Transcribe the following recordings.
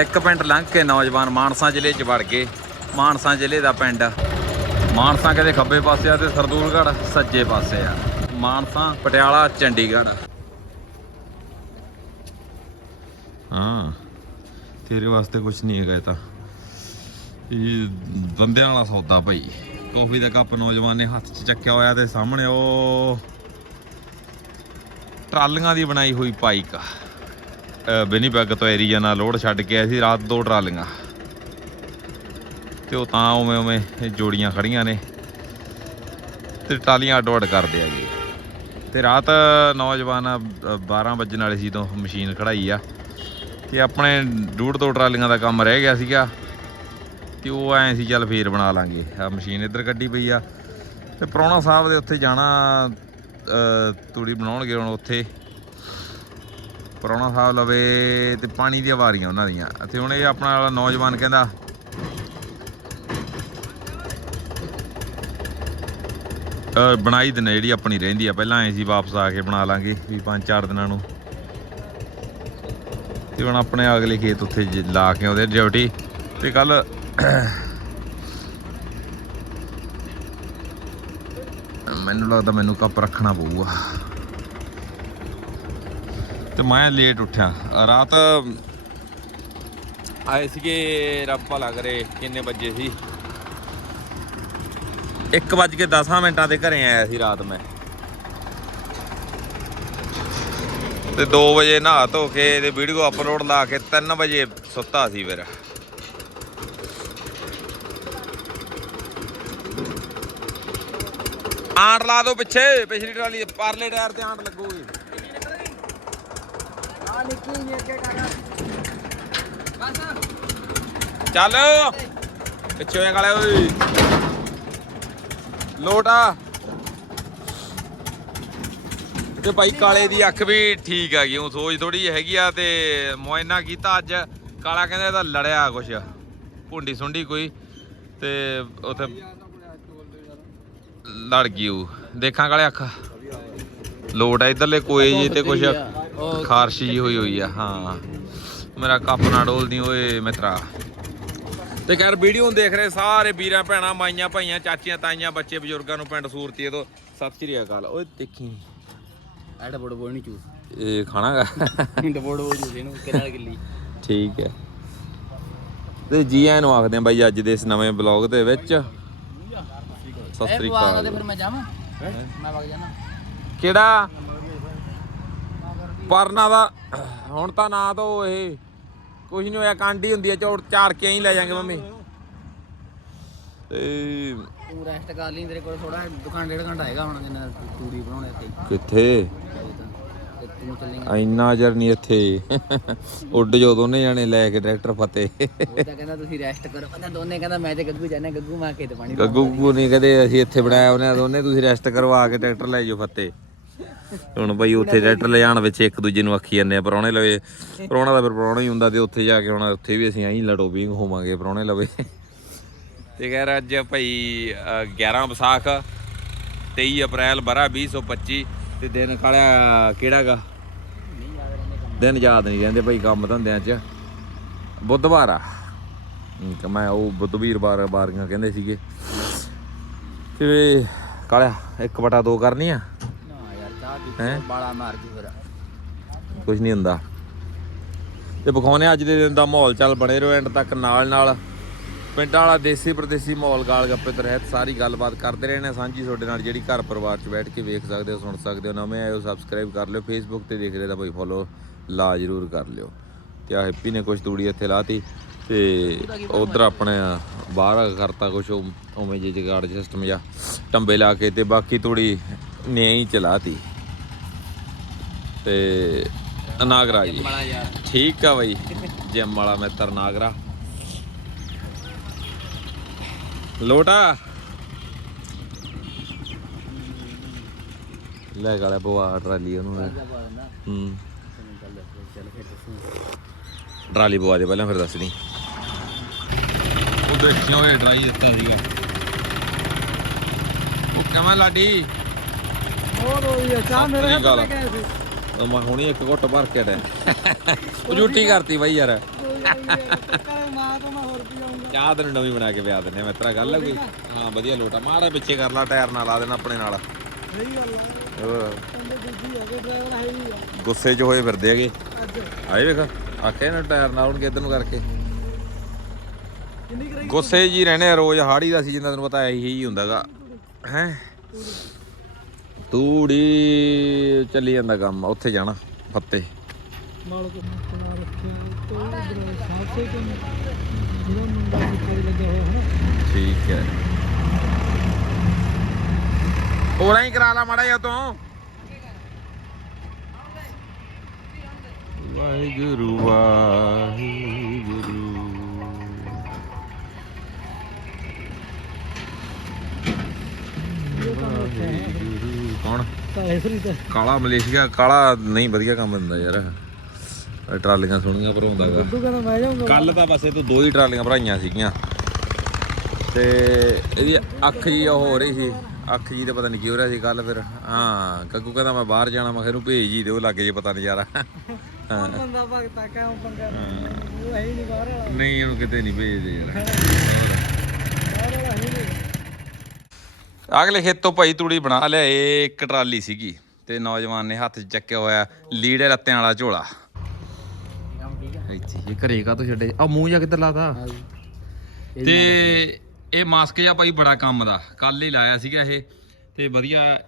ਇੱਕ ਪਿੰਡ ਲੰਘ ਕੇ ਨੌਜਵਾਨ ਮਾਨਸਾ ਜ਼ਿਲ੍ਹੇ 'ਚ ਵੜ ਗਏ। ਮਾਨਸਾ ਜ਼ਿਲ੍ਹੇ ਦਾ ਪਿੰਡ। ਮਾਨਸਾ ਕਦੇ ਖੱਬੇ ਪਾਸੇ ਆ ਤੇ ਸਰਦੂਲਗੜ੍ਹ ਸੱਜੇ ਪਾਸੇ ਆ। ਮਾਨਸਾ, ਪਟਿਆਲਾ, ਚੰਡੀਗੜ੍ਹ। ਹਾਂ, ਤੇਰੇ ਵਾਸਤੇ ਕੁਝ ਨਹੀਂ ਹੈਗਾ ਇਹ ਤਾਂ। ਇਹ ਬੰਦਿਆਂ ਵਾਲਾ ਸੌਦਾ ਭਾਈ। ਕਾਫੀ ਦਾ ਕੱਪ ਨੌਜਵਾਨ ਨੇ ਹੱਥ 'ਚ ਚੱਕਿਆ ਹੋਇਆ ਤੇ ਸਾਹਮਣੇ ਉਹ ਟਰਾਲੀਆਂ ਦੀ ਬਣਾਈ ਹੋਈ ਪਾਈਕ। ਆ ਬੈਨੀ ਪੈਗ ਤੋਂ ਏਰੀਆ ਨਾਲ ਲੋਡ ਛੱਡ ਕੇ ਆਏ ਸੀ ਰਾਤ ਦੋ ਟਰਾਲੀਆਂ। ਤੇ ਉਹ ਤਾਂ ਉਵੇਂ ਉਵੇਂ ਜੋੜੀਆਂ ਖੜੀਆਂ ਨੇ ਤੇ ਟਰਾਲੀਆਂ ਅੱਡੋ ਅੱਡ ਕਰਦੇ ਆ ਜੀ ਤੇ ਰਾਤ ਨੌਜਵਾਨ ਅ, 12 ਵਜੇ ਵਾਲੇ ਸੀ ਤੋਂ ਮਸ਼ੀਨ ਖੜਾਈ ਆ। ਤੇ ਆਪਣੇ ਡੂੜ ਦੋ ਟਰਾਲੀਆਂ ਦਾ ਕੰਮ ਰਹਿ ਗਿਆ ਸੀਗਾ। ਤੇ ਉਹ ਐ ਸੀ ਚੱਲ ਫੇਰ ਬਣਾ ਲਾਂਗੇ। ਆ ਮਸ਼ੀਨ ਇੱਧਰ ਕੱਢੀ ਪਈ ਆ। ਤੇ ਪ੍ਰਾਹੁਣਾ ਸਾਹਿਬ ਦੇ ਉੱਥੇ ਜਾਣਾ ਤੂੜੀ ਬਣਾਉਣਗੇ ਹੁਣ ਉੱਥੇ। ਪ੍ਰਾਹੁਣਾ ਸਾਹਿਬ ਲਵੇ ਤੇ ਪਾਣੀ ਦੀਆਂ ਵਾਰੀਆਂ ਉਹਨਾਂ ਦੀਆਂ। ਅਤੇ ਹੁਣ ਇਹ ਆਪਣਾ ਵਾਲਾ ਨੌਜਵਾਨ ਕਹਿੰਦਾ ਬਣਾਈ ਦਿੰਨੇ ਜਿਹੜੀ ਆਪਣੀ ਰਹਿੰਦੀ ਆ, ਪਹਿਲਾਂ ਐ ਸੀ ਵਾਪਸ ਆ ਕੇ ਬਣਾ ਲਾਂਗੇ ਵੀ ਪੰਜ ਚਾਰ ਦਿਨਾਂ ਨੂੰ। ਤੇ ਹੁਣ ਆਪਣੇ ਅਗਲੇ ਖੇਤ ਉੱਥੇ ਲਾ ਕੇ ਆਉਂਦੇ ਡਿਊਟੀ। ਤੇ ਕੱਲ ਮੈਨੂੰ ਲੱਗਦਾ ਮੈਨੂੰ ਕੱਪ ਰੱਖਣਾ ਪਊਗਾ। ਤੇ ਮੈਂ ਲੇਟ ਉੱਠਿਆ। ਰਾਤ ਆਏ ਸੀਗੇ ਰੱਬ ਭਲਾ ਕਰੇ, ਕਿੰਨੇ ਵਜੇ ਸੀ? 1 ਵੱਜ ਕੇ 10 ਮਿੰਟਾਂ ਦੇ ਘਰੇ ਆਇਆ ਸੀ ਰਾਤ ਮੈਂ। ਤੇ 2 ਵਜੇ ਨਹਾ ਧੋ ਕੇ ਤੇ ਵੀਡੀਓ ਅਪਲੋਡ ਲਾ ਕੇ 3 ਵਜੇ ਸੁੱਤਾ ਸੀ ਫਿਰ। ਆਂਟ ਲਾ ਦੋ ਪਿੱਛੇ, ਪਿਛਲੀ ਟਰਾਲੀ ਦੇ ਪਰਲੇ ਟਾਇਰ ਤੇ ਆਂਟ ਲੱਗੂਗੀ। ਚੱਲ। ਪਿੱਛੇ ਹੋਇਆ ਕਾਲੇ ਓਏ। ਲੋਟ। ਤੇ ਭਾਈ ਕਾਲੇ ਦੀ ਅੱਖ ਵੀ ਠੀਕ ਆ ਗਈ। ਉਹ ਸੋਚ ਥੋੜੀ ਜਿਹੀ ਹੈਗੀ ਆ ਤੇ ਮੁਆਇਨਾ ਕੀਤਾ ਅੱਜ। ਕਾਲਾ ਕਹਿੰਦਾ ਇਹਦਾ ਲੜਿਆ ਕੁਛ। ਭੁੰਡੀ ਸੁੰਡੀ ਕੋਈ। ਤੇ ਉਥੇ ਲੜ ਗਈ ਉਹ। ਦੇਖਾਂ ਕਾਲੇ ਅੱਖ। ਲੋਟ ਆ, ਇਧਰਲੇ ਕੋਈ ਜੀ ਤੇ ਕੁਛ। ਖਾਰਸ਼ ਜੀ ਹੋਈ ਹੋਈ ਆ ਹਾਂ। ਮੇਰਾ ਕੱਪ ਨਾ ਡੋਲਦੀ ਓਏ ਮਿੱਤਰਾ। ਤੇ ਖੈਰ ਵੀਡੀਓ ਨੂੰ ਦੇਖ ਰਹੇ ਸਾਰੇ ਵੀਰਾਂ ਭੈਣਾਂ ਮਾਈਆਂ ਭਾਈਆਂ ਚਾਚੀਆਂ ਤਾਈਆਂ ਬੱਚੇ ਬਜ਼ੁਰਗਾਂ ਨੂੰ ਪਿੰਡ ਸੂਰਤੀਏ ਤੋਂ ਸਤਿ ਸ਼੍ਰੀ ਅਕਾਲ। ਓਏ ਦੇਖੀ ਐਡਾ ਬੋੜ ਨਹੀਂ ਚੂਸ। ਇਹ ਖਾਣਾਗਾ ਹਿੰਡ ਬੋੜ ਬੋੜ ਚੂਸ ਇਹਨੂੰ ਕਿੰਨਾ ਗਿੱਲੀ। ਠੀਕ ਹੈ ਤੇ ਜੀ ਆਇਆਂ ਨੂੰ ਆਖਦੇ ਆ ਬਾਈ ਅੱਜ ਦੇ ਇਸ ਨਵੇਂ ਬਲੌਗ ਦੇ ਵਿੱਚ। ਸਤਿ ਸ਼੍ਰੀ ਅਕਾਲ। ਫਿਰ ਮੈਂ ਜਾਵਾਂ? ਮੈਂ ਵਗ ਜਾਣਾ। ਕਿਹੜਾ? ਪਰਨਾ ਦਾ ਹੁਣ ਤਾਂ ਨਾ ਤੋਂ ਇਹ ਕੁਝ ਨਹੀਂ ਹੋਇਆ ਕਾਂਡੀ ਹੁੰਦੀ ਹੈ ਚੋੜ ਚਾੜ ਕੇ ਹੀ ਲੈ ਜਾਾਂਗੇ ਮੰਮੀ। ਤੇ ਤੂੰ ਰੈਸਟ ਕਰ ਲਈ ਤੇਰੇ ਕੋਲ ਥੋੜਾ ਦੁਕਾਨ ਡੇਢ ਘੰਟਾ ਹੈਗਾ ਹੁਣ ਜਿੰਨਾ ਤੂੜੀ ਬਣਾਉਣੇ ਤੇ ਕਿੱਥੇ ਇੰਨਾ ਜਰ ਨਹੀਂ ਇੱਥੇ। ਉੱਡ ਜੋ ਦੋਨੇ ਜਾਣੇ ਲੈ ਕੇ ਟਰੈਕਟਰ ਫਤੇ ਉਹ ਤਾਂ ਕਹਿੰਦਾ ਤੁਸੀਂ ਰੈਸਟ ਕਰੋ। ਕਹਿੰਦਾ ਦੋਨੇ ਕਹਿੰਦਾ ਮੈਂ ਤੇ ਗੱਗੂ ਜਾਣਾ ਗੱਗੂ ਮਾਰ ਕੇ ਤੇ ਪਾਣੀ ਗੱਗੂ ਗੁੱਗੂ ਨਹੀਂ ਕਦੇ ਅਸੀਂ ਇੱਥੇ ਬਣਾਇਆ ਉਹਨੇ ਦੋਨੇ ਤੁਸੀਂ ਰੈਸਟ ਕਰਵਾ ਕੇ ਟਰੈਕਟਰ ਲੈ ਜਾਓ ਫੱਤੇ ਹੁਣ ਬਈ ਉੱਥੇ ਟਰੈਕਟਰ ਲੈ ਜਾਣ ਵਿੱਚ ਇੱਕ ਦੂਜੇ ਨੂੰ ਆਖੀ ਜਾਂਦੇ ਆ ਪਰੌਣੇ ਲਵੇ। ਪਰੌਣਾ ਦਾ ਫਿਰ ਪਰੌਣਾ ਹੀ ਹੁੰਦਾ ਤੇ ਉੱਥੇ ਜਾ ਕੇ ਹੁਣ ਉੱਥੇ ਵੀ ਅਸੀਂ ਐਂ ਲੜੋ ਵੀ ਹੋਵਾਂਗੇ ਪਰੌਣੇ ਲਵੇ। ਤੇ ਖੈਰ ਅੱਜ ਭਾਈ ਅ, 11 ਵਿਸਾਖ 23 ਅਪ੍ਰੈਲ ਬਰਾ 2025 ਤੇ ਦਿਨ ਕਾਲਿਆ ਕਿਹੜਾਗਾ ਦਿਨ ਯਾਦ ਨਹੀਂ ਰਹਿੰਦੇ ਭਾਈ ਕੰਮ ਧੰਦਿਆਂ 'ਚ। ਬੁੱਧਵਾਰ ਆ। ਮੈਂ ਉਹ ਬੁੱਧਵੀਰ ਬਾਰ ਬਾਰੀਆਂ ਕਹਿੰਦੇ ਸੀਗੇ। ਤੇ ਕਾਲਿਆ 1 ਬਟਾ 2 ਕਰਨੀ ਆ ਹੈਂ? ਬਾਲਾ ਮਾਰ ਜੂ ਫਿਰ। ਕੁਝ ਨਹੀਂ ਹੁੰਦਾ। ਤੇ ਵਿਖਾਉਨੇ ਅੱਜ ਦੇ ਦਿਨ ਦਾ ਮਾਹੌਲ ਚੱਲ ਬਣੇ ਰਹੋ ਐਂਡ ਤੱਕ ਨਾਲ ਨਾਲ। ਪਿੰਡਾਂ ਵਾਲਾ ਦੇਸੀ ਪ੍ਰਦੇਸੀ ਮਾਹੌਲ ਗਾਲ ਗੱਪੇ ਤੋਂ ਰਹਿਤ ਸਾਰੀ ਗੱਲਬਾਤ ਕਰਦੇ ਰਹੇ ਨੇ ਸਾਂਝੀ ਤੁਹਾਡੇ ਨਾਲ ਜਿਹੜੀ ਘਰ ਪਰਿਵਾਰ 'ਚ ਬੈਠ ਕੇ ਵੇਖ ਸਕਦੇ ਹੋ ਸੁਣ ਸਕਦੇ ਹੋ ਨਵੇਂ ਹੋ ਸਬਸਕ੍ਰਾਈਬ ਕਰ ਲਿਓ। ਫੇਸਬੁੱਕ ਤੇ ਦੇਖ ਰਹੇ ਤਾਂ ਭਾਈ ਫੋਲੋ ਲਾ ਜ਼ਰੂਰ ਕਰ ਲਿਓ। ਤੇ ਆ ਹੈਪੀ ਨੇ ਕੁਝ ਤੂੜੀ ਇੱਥੇ ਲਾਤੀ ਤੇ ਉਧਰ ਆਪਣੇ ਬਾਹਰ ਕਰਤਾ ਕੁਝ ਉਵੇਂ ਜੇ ਜਗਾੜ ਸਿਸਟਮ ਜਾਂ ਟੰਬੇ ਲਾ ਕੇ ਤੇ ਬਾਕੀ ਤੂੜੀ ਨੇ ਹੀ ਚਲਾਤੀ। ਤੇ ਨਾਗਰਾ ਜੀ। ਠੀਕ ਆ ਬਈ। ਜਿਮ ਵਾਲਾ ਮਿੱਤਰ ਨਾਗਰਾ। ਲੋਟਾ। ਲੈ ਗਾਲੇ ਬਵਾ ਟਰਾਲੀ ਉਹਨੂੰ। ਹੂੰ। ਦੱਸੂ ਟਰਾਲੀ ਬਵਾ ਦੇ ਪਹਿਲਾਂ ਫਿਰ ਦੱਸਣੀ ਉਹ ਦੇਖਿਆ ਹੋਇਆ ਟਰਾਈ ਦਿੱਤਾ ਸੀਗਾ ਉਹ ਕਿਵੇਂ ਲਾਡੀ? ਹੋਰ ਹੋਈ ਚਾਹ ਮੇਰੇ ਹੱਥ ਸੀ। ਉਹ ਮੈਂ ਹੁਣੀ ਇੱਕ ਘੁੱਟ ਭਰ ਕੇ ਡੇ ਉਹ ਝੂਠੀ ਕਰਤੀ ਬਾਈ ਯਾਰ। ਮਾਂ ਤੋਂ ਮੈਂ ਹੋਰ ਪੀ ਆਉਂਗਾ ਚਾਹ ਤੈਨੂੰ ਨਵੀਂ ਬਣਾ ਕੇ ਪਿਆ ਦਿੰਨੇ ਮਿੱਤਰਾ ਗੱਲ ਹੈ ਕੋਈ ਹਾਂ ਵਧੀਆ ਲੋਟਾ ਮਾੜਾ ਪਿੱਛੇ ਕਰ ਲਾ ਟਾਇਰ ਨਾਲ ਲਾ ਦੇਣਾ ਆਪਣੇ ਨਾਲ। ਸਹੀ ਗੱਲ ਆ। ਹੋਰ। ਕਹਿੰਦੇ ਦੂਜੀ ਆ ਕਿ ਡਰਾਈਵਰ ਹੈ ਹੀ ਆ। ਗੁੱਸੇ 'ਚ ਹੋਏ ਫਿਰਦੇ ਹੈਗੇ। ਅੱਜ। ਆਏ ਵੇਖ ਆਖੇ ਨਾ ਟਾਇਰ ਨਾਲ ਹੁਣ ਕਿੱਧਰ ਨੂੰ ਕਰਕੇ। ਕਿੰਨੀ ਕਰਾਈ ਗੁੱਸੇ ਜੀ ਰਹਿਣੇ ਆ ਰੋਜ਼ ਹਾੜੀ ਦਾ ਸੀ ਜਿੰਦਾ ਤੈਨੂੰ ਪਤਾ ਇਹੀ ਹੀ ਹੁੰਦਾਗਾ। ਹੈ? ਤੂੜੀ ਚੱਲੀ ਜਾਂਦਾ ਕੰਮ ਉੱਥੇ ਜਾਣਾ ਫੱਤੇ। ਰੱਖਿਆ ਤੋਂ ਸਾਫ਼ ਤੋਂ ਜਿਹੜਾ ਮੁੰਡਾ ਹੋਇਆ ਹੈ ਠੀਕ ਹੈ। ਹੋਰਾਂ ਹੀ ਕਰਾ ਲਾ ਮਾੜਾ ਜਿਹਾ ਤੋਂ ਵਾਹਿਗੁਰੂ ਵਾਹਿਗੁਰੂ। ਵਾਹਿਗੁਰੂ ਕੌਣ? ਇਸ ਲਈ ਤਾਂ। ਕਾਲਾ ਮਲੇਸ਼ੀਆ ਕਾਲਾ ਨਹੀਂ ਵਧੀਆ ਕੰਮ ਦਿੰਦਾ ਯਾਰ। ਇਹ ਟਰਾਲੀਆਂ ਸੁਣੀਆਂ ਭਰਾਉਂਦਾਗਾ ਤੂੰ ਕਹਿੰਦਾ ਮੈਂ ਜਾਊਂਗਾ। ਕੱਲ ਤਾਂ ਬਸ ਇਹ ਤੋਂ ਦੋ ਹੀ ਟਰਾਲੀਆਂ ਭਰਾਈਆਂ ਸੀਗੀਆਂ। ਤੇ ਇਹਦੀ ਅੱਖ ਜੀ ਉਹ ਹੋ ਰਹੀ ਸੀ। ਅੱਖ ਜੀ ਤੇ ਪਤਾ ਨਹੀਂ ਕੀ ਹੋ ਰਿਹਾ ਸੀ ਕੱਲ ਫਿਰ। ਹਾਂ ਕੱਗੂ ਕਹਿੰਦਾ ਮੈਂ ਬਾਹਰ ਜਾਣਾ ਮੈਂ ਇਹਨੂੰ ਭੇਜ ਹੀ ਦਿਓ ਲੱਗੇ ਜੇ ਪਤਾ ਨਜ਼ਾਰਾ। ਹਾਂ। ਬੰਦਾ ਭਗਤਾ ਕਿਉਂ ਪੰਗਾ ਉਹ ਹੈ ਹੀ ਨਹੀਂ ਬਾਹਰ ਵਾਲਾ। ਨਹੀਂ ਇਹਨੂੰ ਕਿਤੇ ਨਹੀਂ ਭੇਜਦੇ ਯਾਰ। ਬਾਹਰ ਵਾਲਾ ਹੈ ਹੀ ਨਹੀਂ ਅਗਲੇ ਖੇਤੋਂ ਭਾਈ ਤੂੜੀ ਬਣਾ ਲਿਆ ਇਹ ਇੱਕ ਟਰਾਲੀ ਸੀਗੀ ਤੇ ਨੌਜਵਾਨ ਨੇ ਹੱਥ 'ਚ ਚੱਕਿਆ ਹੋਇਆ ਲੀੜੇ ਲੱਤਿਆਂ ਵਾਲਾ ਝੋਲਾ। ਇੱਥੇ ਇਹ ਘਰੇ ਕਾ ਤੋਂ ਛੱਡੇ? ਆ ਮੂੰਹ ਜਾ ਕਿੱਧਰ ਲਾਤਾ? ਜੀ। ਤੇ ਇਹ ਮਾਸਕ ਜਿਹਾ ਭਾਈ ਬੜਾ ਕੰਮ ਦਾ ਕੱਲ ਹੀ ਲਾਇਆ ਸੀਗਾ ਇਹ। ਤੇ ਵਧੀਆ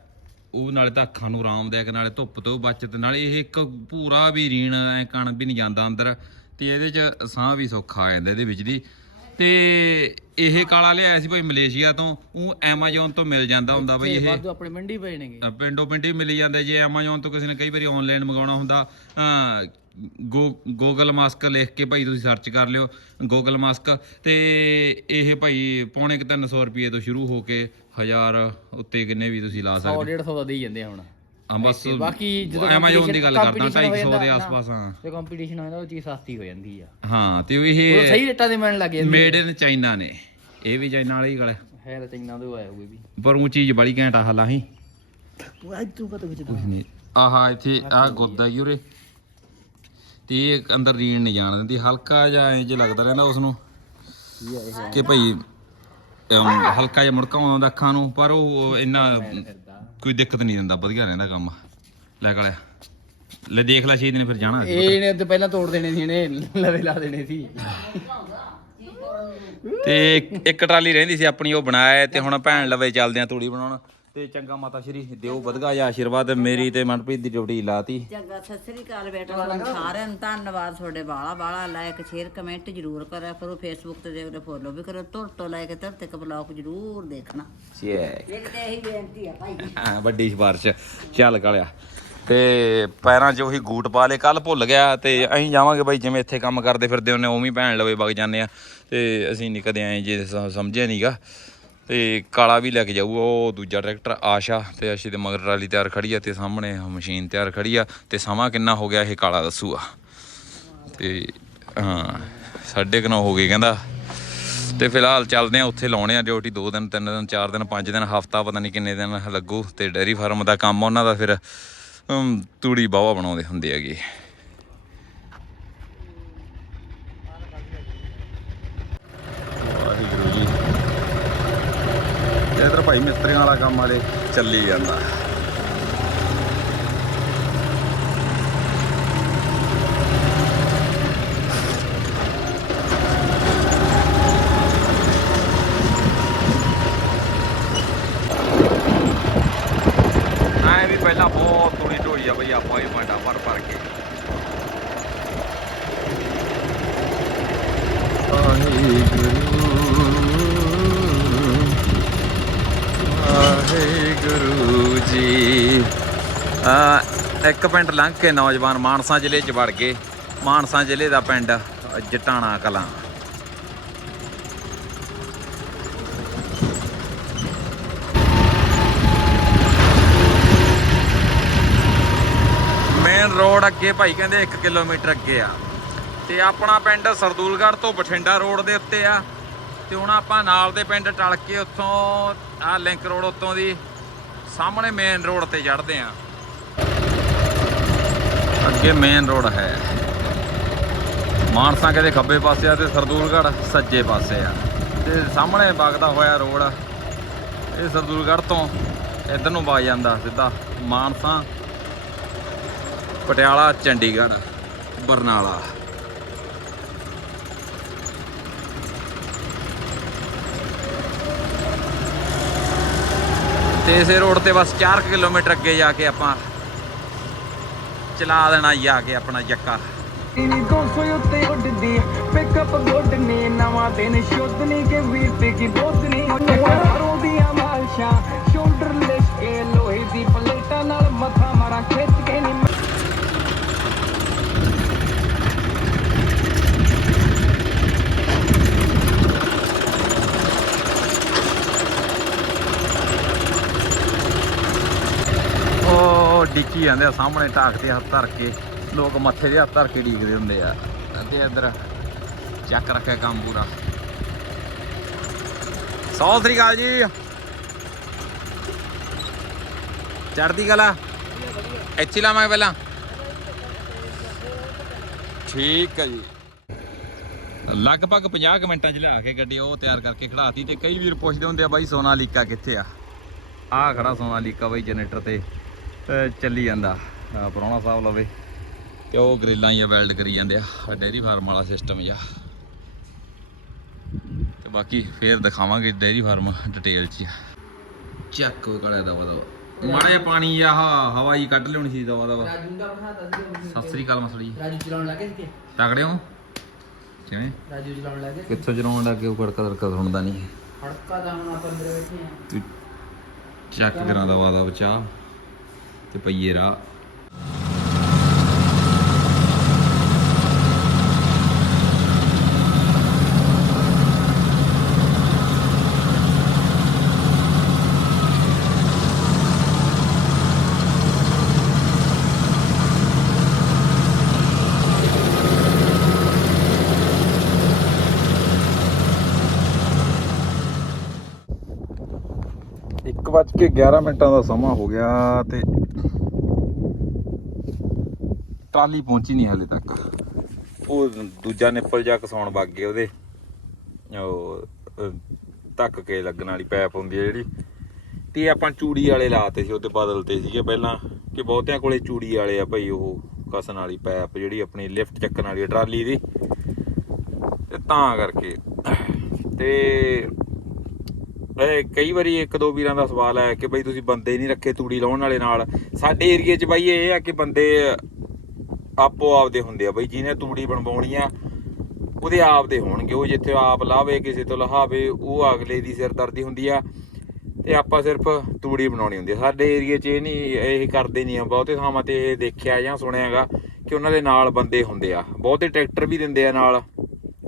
ਉਹ ਨਾਲੇ ਤਾਂ ਅੱਖਾਂ ਨੂੰ ਆਰਾਮਦਾਇਕ ਨਾਲੇ ਧੁੱਪ ਤੋਂ ਬਚਤ ਨਾਲੇ ਇਹ ਇੱਕ ਪੂਰਾ ਵੀ ਰੀਣ ਐ ਕਣ ਵੀ ਨਹੀਂ ਜਾਂਦਾ ਅੰਦਰ। ਤੇ ਇਹਦੇ ਚ ਸਾਹ ਵੀ ਸੌਖਾ ਆ ਜਾਂਦਾ ਇਹਦੇ ਵਿੱਚ ਦੀ। ਤੇ ਇਹ ਕਾਲਾ ਲਿਆਇਆ ਸੀ ਭਾਈ ਮਲੇਸ਼ੀਆ ਤੋਂ ਉਹ ਐਮਾਜ਼ੋਨ ਤੋਂ ਮਿਲ ਜਾਂਦਾ ਹੁੰਦਾ ਬਈ ਤੇ ਇਹ। ਵਾਧੂ ਆਪਣੇ ਮੰਡੀ ਪਏ ਨੇਗੇ। ਪਿੰਡੋਂ ਪਿੰਡੀ ਮਿਲ ਜਾਂਦੇ ਜੇ Amazon ਤੋਂ ਕਿਸੇ ਨੇ ਕਈ ਵਾਰੀ ਆਨਲਾਈਨ ਮੰਗਾਉਣਾ ਹੁੰਦਾ ਗੂਗਲ ਮਾਸਕ ਲਿਖ ਕੇ ਭਾਈ ਤੁਸੀਂ ਸਰਚ ਕਰ ਲਿਓ ਗੂਗਲ ਮਾਸਕ ਤੇ ਇਹ ਭਾਈ ਪੌਣੇ ਕੁ 300 ਰੁਪਏ ਤੋਂ ਸ਼ੁਰੂ ਹੋ ਕੇ 1000 ਉੱਤੇ ਕਿੰਨੇ ਵੀ ਤੁਸੀਂ ਲਾ 100 ਸਕਦੇ 150 ਦਾ ਦੇਈ ਜਾਂਦੇ ਹੁਣ। ਹਾਂ ਬਸ ਤੇ ਬਾਕੀ ਜਦੋਂ Amazon ਦੀ ਗੱਲ ਕਰਦਾ competition ਹੋ 250 ਜਾਂਦਾ ਦੇ ਆਸ-ਪਾਸ ਹਾਂ। ਤੇ ਕੰਪੀਟੀਸ਼ਨ ਹੋ ਜਾਂਦਾ ਉਹ ਚੀਜ਼ ਸਸਤੀ ਹੋ ਜਾਂਦੀ ਆ। ਹਾਂ ਤੇ ਉਹ ਇਹ ਸਹੀ ਰੇਟਾਂ ਤੇ ਮਿਲਣ ਲੱਗ ਜਾਂਦੀ ਮੇਡ ਇਨ ਚਾਈਨਾ ਨੇ। ਇਹ ਵੀ ਚਾਈਨਾ ਵਾਲੀ ਗੱਲ ਹੈ। ਹੈ ਤਾਂ ਚੰਨਾ ਤੋਂ ਆਇਆ ਹੋਵੇ ਵੀ। ਪਰ ਉਹ ਚੀਜ਼ ਬੜੀ ਘੈਂਟ ਆ ਹਾਲਾਂਹੀ ਉਹ ਅੱਜ ਤੂੰ ਕਦੋਂ ਵਿੱਚ ਕੁਝ ਨਹੀਂ। ਆਹਾ ਇੱਥੇ ਆਹ ਗੁੱਦਾ ਹੀ ਉਰੇ। ਤੇ ਇਹ ਅੰਦਰ ਰੀਣ ਨਹੀਂ ਜਾਣ ਦਿੰਦੀ। ਹਲਕਾ ਜਿਹਾ ਐਂ ਜੇ ਲੱਗਦਾ ਰਹਿੰਦਾ ਉਸ ਨੂੰ। ਕਿ ਭਾਈ ਹਲਕਾ ਜਿਹਾ ਮੁੜਕਾ ਆਉਂਦਾ ਅੱਖਾਂ ਨੂੰ ਪਰ ਉਹ ਇੰਨਾ ਕੋਈ ਦਿੱਕਤ ਨਹੀਂ ਦਿੰਦਾ ਵਧੀਆ ਰਹਿੰਦਾ ਕੰਮ। ਲੈ ਕਾਲਿਆ। ਲੈ ਦੇਖ ਲੈ ਛੇ ਦਿਨ ਫਿਰ ਜਾਣਾ। ਇਹ ਇਹਨੇ ਤੇ ਪਹਿਲਾਂ ਤੋੜ ਦੇਣੇ ਸੀ ਇਹਨੇ ਲਵੇ ਲਾ ਦੇਣੇ ਸੀ। ਤੇ ਇੱਕ- ਇੱਕ ਟਰਾਲੀ ਰਹਿੰਦੀ ਸੀ ਆਪਣੀ ਉਹ ਬਣਾਇਆ ਤੇ ਹੁਣ ਭੈਣ ਲਵੇ ਚੱਲਦੇ ਆ ਤੂੜੀ ਬਣਾਉਣ। ਤੇ ਚੰਗਾ ਮਾਤਾ ਸ਼੍ਰੀ ਦਿਓ ਵਧਗਾ ਜਾਂ ਆਸ਼ੀਰਵਾਦ ਮੇਰੀ ਤੇ ਮਨਪ੍ਰੀਤ ਦੀ ਡਿਊਟੀ ਲਾਤੀ। ਚੰਗਾ ਸਤਿ ਸ੍ਰੀ ਅਕਾਲ ਬੇਟਾ ਤੁਹਾਨੂੰ ਸਾਰਿਆਂ ਨੂੰ। ਧੰਨਵਾਦ ਤੁਹਾਡੇ ਬਾਲਾ ਬਾਲਾ ਲਾਇਕ ਸ਼ੇਅਰ ਕਮੈਂਟ ਜਰੂਰ ਕਰਿਆ ਕਰੋ। ਫੇਸਬੁੱਕ ਤੇ ਦੇਖਦੇ ਫੋਲੋ ਵੀ ਕਰੋ ਤੁਰ ਤੋਂ ਲੈ ਕੇ ਤੁਰ ਤੱਕ ਬਲੌਗ ਜਰੂਰ ਦੇਖਣਾ। ਚੈੱਕ ਇੱਕ ਤੇ ਇਹੀ ਬੇਨਤੀ ਆ ਭਾਈ। ਹਾਂ ਵੱਡੀ ਸਿਫਾਰਿਸ਼। ਚੱਲ ਕਾਲਿਆ। ਤੇ ਪੈਰਾਂ 'ਚ ਉਹੀ ਗੂਟ ਪਾ ਲਏ ਕੱਲ ਭੁੱਲ ਗਿਆ ਤੇ ਅਸੀਂ ਜਾਵਾਂਗੇ ਬਾਈ ਜਿਵੇਂ ਇੱਥੇ ਕੰਮ ਕਰਦੇ ਫਿਰਦੇ ਹੁੰਨੇ ਉਵੇਂ ਹੀ ਭੈਣ ਲਵੇ ਵਗ ਜਾਂਦੇ ਆ। ਤੇ ਅਸੀਂ ਨਹੀਂ ਕਦੇ ਐਂ ਜੇ ਸਮਝਿਆ ਨਹੀਂਗਾ ਤੇ ਕਾਲਾ ਵੀ ਲੈ ਕੇ ਜਾਊ ਉਹ ਦੂਜਾ ਟਰੈਕਟਰ ਆਸ਼ਾ ਤੇ ਆਸ਼ੀ ਦੇ ਮਗਰ ਟਰਾਲੀ ਤਿਆਰ ਖੜੀ ਆ ਤੇ ਸਾਹਮਣੇ ਮਸ਼ੀਨ ਤਿਆਰ ਖੜੀ ਆ ਤੇ ਸਮਾਂ ਕਿੰਨਾ ਹੋ ਗਿਆ ਇਹ ਕਾਲਾ ਦੱਸੂਗਾ। ਤੇ ਹਾਂ ਸਾਢੇ ਕੁ ਨੌ ਹੋ ਗਏ ਕਹਿੰਦਾ। ਤੇ ਫਿਲਹਾਲ ਚੱਲਦੇ ਆ ਉੱਥੇ ਲਾਉਣੇ ਆ ਡਿਊਟੀ 2 ਦਿਨ 3 ਦਿਨ 4 ਦਿਨ 5 ਦਿਨ ਹਫਤਾ ਪਤਾ ਨਹੀਂ ਕਿੰਨੇ ਦਿਨ ਲੱਗੂ ਤੇ ਡੈਰੀ ਫਾਰਮ ਦਾ ਕੰਮ ਉਹਨਾਂ ਦਾ ਫਿਰ ਅਮ, ਤੂੜੀ ਬਾਵਾ ਬਣਾਉਂਦੇ ਹੁੰਦੇ ਹੈਗੇ ਵਾਹਿਗੁਰੂ ਜੀ ਇਧਰ ਭਾਈ ਮਿਸਤਰੀਆਂ ਵਾਲਾ ਕੰਮ ਵਾਲੇ ਚੱਲੀ ਜਾਂਦਾ ਐ ਵੀ ਪਹਿਲਾਂ ਬਹੁਤ ਤੂੜੀ ਢੋਈ ਆ ਬਈ ਆਪਾਂ ਵੀ ਭਾਂਡਾ ਭਰ ਭਰ ਕੇ ਵਾਹਿਗੁਰੂ ਜੀ ਆ ਇੱਕ ਪਿੰਡ ਲੰਘ ਕੇ ਨੌਜਵਾਨ ਮਾਨਸਾ ਜ਼ਿਲ੍ਹੇ ਚ ਵੜ ਗਏ। ਮਾਨਸਾ ਜ਼ਿਲ੍ਹੇ ਦਾ ਪਿੰਡ ਜਟਾਣਾ ਕਲਾਂ। ਮੇਨ ਰੋਡ ਅੱਗੇ ਭਾਈ ਕਹਿੰਦੇ 1 ਕਿਲੋਮੀਟਰ ਅੱਗੇ ਆ। ਤੇ ਆਪਣਾ ਪਿੰਡ ਸਰਦੂਲਗੜ੍ਹ ਤੋਂ ਬਠਿੰਡਾ ਰੋਡ ਦੇ ਉੱਤੇ ਆ। ਤੇ ਹੁਣ ਆਪਾਂ ਨਾਲ ਦੇ ਪਿੰਡ ਟਲ ਕੇ ਉੱਥੋਂ ਆ ਲਿੰਕ ਰੋਡ ਉੱਤੋਂ ਦੀ ਸਾਹਮਣੇ ਮੇਨ ਰੋਡ ਤੇ ਚੜ੍ਹਦੇ ਆ। ਅੱਗੇ ਮੇਨ ਰੋਡ ਹੈ। ਮਾਨਸਾ ਕਿਤੇ ਖੱਬੇ ਪਾਸੇ ਆ ਤੇ ਸਰਦੂਲਗੜ੍ਹ ਸੱਜੇ ਪਾਸੇ ਆ। ਤੇ ਸਾਹਮਣੇ ਵਗਦਾ ਹੋਇਆ ਰੋਡ ਇਹ ਸਰਦੂਲਗੜ੍ਹ ਤੋਂ ਇੱਧਰ ਨੂੰ ਵਗ ਜਾਂਦਾ ਸਿੱਧਾ ਮਾਨਸਾ, ਪਟਿਆਲਾ, ਚੰਡੀਗੜ੍ਹ, ਬਰਨਾਲਾ। ਤੇ ਇਸੇ ਰੋਡ ਤੇ ਬਸ 4 ਕਿਲੋਮੀਟਰ ਅੱਗੇ ਜਾ ਕੇ ਆਪਾਂ ਚਲਾ ਦੇਣਾ ਜਾ ਕੇ ਆਪਣਾ ਜੱਕਾ। ਇਨੀ 200 ਉੱਤੇ ਉੱਡਦੀ ਪਿਕਅਪ ਗੁੱਡ ਨੇ, ਨਵਾਂ ਦਿਨ ਸ਼ੁੱਧ ਨਹੀਂ ਕਿ ਵੀਰ ਤੇ ਕੀ ਬੋਧ ਨਹੀਂ ਮਾਰੋ ਦੀਆਂ ਮਾਲਸ਼ਾਂ ਸ਼ੋਲਡਰ ਲਿਸ਼ ਕੇ ਲੋਹੇ ਦੀ ਜਾਂਦੇ ਆ, ਸਾਹਮਣੇ ਢਾਕ ਤੇ ਹੱਥ ਧਰ ਕੇ, ਲੋਕ ਮੱਥੇ ਦੇ ਹੱਥ ਧਰ ਕੇ ਡੀਕਦੇ ਹੁੰਦੇ ਆ। ਤੇ ਇੱਧਰ ਚੱਕ ਰੱਖਿਆ ਕੰਮ ਪੂਰਾ। ਸਤਿ ਸ੍ਰੀ ਅਕਾਲ ਜੀ। ਚੜਦੀ ਕਲਾ? ਇੱਥੇ ਲਾਵਾਂਗੇ ਪਹਿਲਾਂ। ਠੀਕ ਹੈ ਜੀ। ਲਗਭਗ 50 ਕੁ ਮਿੰਟਾਂ 'ਚ ਲਿਆ ਕੇ ਗੱਡੀ ਉਹ ਤਿਆਰ ਕਰਕੇ ਖੜਾਤੀ ਤੇ ਕਈ ਵੀਰ ਪੁੱਛਦੇ ਹੁੰਦੇ ਆ, ਬਾਈ ਸੋਨਾਲੀਕਾ ਕਿੱਥੇ ਆ? ਆ ਖੜਾ ਸੋਨਾਲੀਕਾ ਬਾਈ ਜਨਰੇਟਰ ਤੇ। ਅਹ ਚੱਲੀ ਜਾਂਦਾ। ਆਹ ਪ੍ਰਾਹੁਣਾ ਸਾਹਿਬ ਲਵੇ। ਤੇ ਉਹ ਗ੍ਰਿਲਾਂ ਹੀ ਵੈਲਡ ਕਰੀ ਜਾਂਦੇ ਆ। ਡੇਰੀ ਫਾਰਮ ਵਾਲਾ ਸਿਸਟਮ ਜਾ ਤੇ ਬਾਕੀ ਫੇਰ ਦਿਖਾਵਾਂਗੇ ਡੇਰੀ ਫਾਰਮ ਡਿਟੇਲ ਚ ਚੱਕ ਉਹ ਕੜਾ ਦਵਾ ਦਵਾ। ਮਾੜਾ ਜਿਹਾ ਪਾਣੀ ਆ ਹਵਾ ਹੀ ਕੱਢ ਲਿਆਉਣੀ ਸੀ ਦਵਾ ਦਵਾ। ਰਾਜੂ ਦਾ ਸੀ ਸਤਿ ਸ੍ਰੀ ਅਕਾਲ ਮਸੜੀ। ਰਾਜੂ ਚਲਾਉਣ ਲੱਗੇ ਸੀ ਤਕੜੇ ਹੋ? ਕਿਵੇਂ? ਰਾਜੂ ਚਲਾਉਣ ਲੱਗੇ ਕਿੱਥੋਂ ਚਲਾਉਣ ਲੱਗੇ ਉਹ ਕੜਕਾ ਦੜਕਾ ਸੁਣਦਾ ਨਹੀਂ। ਹੜਕਾ ਦਾ ਹੁਣ ਆਪਾਂ ਅੰਦਰ ਬੈਠੇ ਆ ਤੂੰ ਚੱਕ ਕਰਾਂ ਦਾ ਬਚਾ ਤੇ ਪਈਏ ਰਾ ਕੇ 11 ਮਿੰਟਾਂ ਦਾ ਸਮਾਂ ਹੋ ਗਿਆ ਤੇ ਟਰਾਲੀ ਪਹੁੰਚੀ ਨਹੀਂ ਹਲੇ ਤੱਕ। ਉਹ ਦੂਜਾ ਨਿੱਪਲ ਜਾ ਕਸਾਉਣ ਵਗ ਗਏ ਉਹਦੇ। ਉਹ ਅਹ, ਧੱਕ ਕੇ ਲੱਗਣ ਵਾਲੀ ਪੈਪ ਹੁੰਦੀ ਹੈ ਜਿਹੜੀ। ਤੇ ਆਪਾਂ ਚੂੜੀ ਵਾਲੇ ਲਾਤੇ ਸੀ ਉਹਦੇ ਬਦਲਤੇ ਸੀਗੇ ਪਹਿਲਾਂ। ਕਿ ਬਹੁਤਿਆਂ ਕੋਲੇ ਚੂੜੀ ਵਾਲੇ ਆ ਭਾਈ ਉਹ ਕਸਣ ਵਾਲੀ ਪੈਪ ਜਿਹੜੀ ਆਪਣੀ ਲਿਫਟ ਚੱਕਣ ਵਾਲੀ ਆ ਟਰਾਲੀ ਦੀ। ਤੇ ਤਾਂ ਕਰਕੇ। ਤੇ ਕਈ ਵਾਰੀ ਇੱਕ ਦੋ ਵੀਰਾਂ ਦਾ ਸਵਾਲ ਹੈ ਕਿ ਬਈ ਤੁਸੀਂ ਬੰਦੇ ਨਹੀਂ ਰੱਖੇ ਤੂੜੀ ਲਾਉਣ ਵਾਲੇ ਨਾਲ। ਸਾਡੇ ਏਰੀਆ 'ਚ ਬਈ ਇਹ ਆ ਕਿ ਬੰਦੇ ਆਪੋ ਆਪਦੇ ਹੁੰਦੇ ਆ ਬਈ, ਜਿਹਨੇ ਤੂੜੀ ਬਣਵਾਉਣੀ ਆ, ਉਹਦੇ ਆਪਦੇ ਹੋਣਗੇ। ਉਹ ਜਿੱਥੇ ਆਪ ਲਾਵੇ, ਕਿਸੇ ਤੋਂ ਲਹਾਵੇ, ਉਹ ਅਗਲੇ ਦੀ ਸਿਰਦਰਦੀ ਹੁੰਦੀ ਆ। ਤੇ ਆਪਾਂ ਸਿਰਫ ਤੂੜੀ ਬਣਾਉਣੀ ਹੁੰਦੀ ਆ। ਸਾਡੇ ਏਰੀਆ 'ਚ ਇਹ ਨਹੀਂ, ਇਹ ਕਰਦੇ ਨਹੀਂ ਆ। ਬਹੁਤੇ ਥਾਵਾਂ ਤੇ ਇਹ ਦੇਖਿਆ ਜਾਂ ਸੁਣਿਆਗਾ ਕਿ ਉਹਨਾਂ ਦੇ ਨਾਲ ਬੰਦੇ ਹੁੰਦੇ ਆ। ਬਹੁਤੇ ਟਰੈਕਟਰ ਵੀ ਦਿੰਦੇ ਆ ਨਾਲ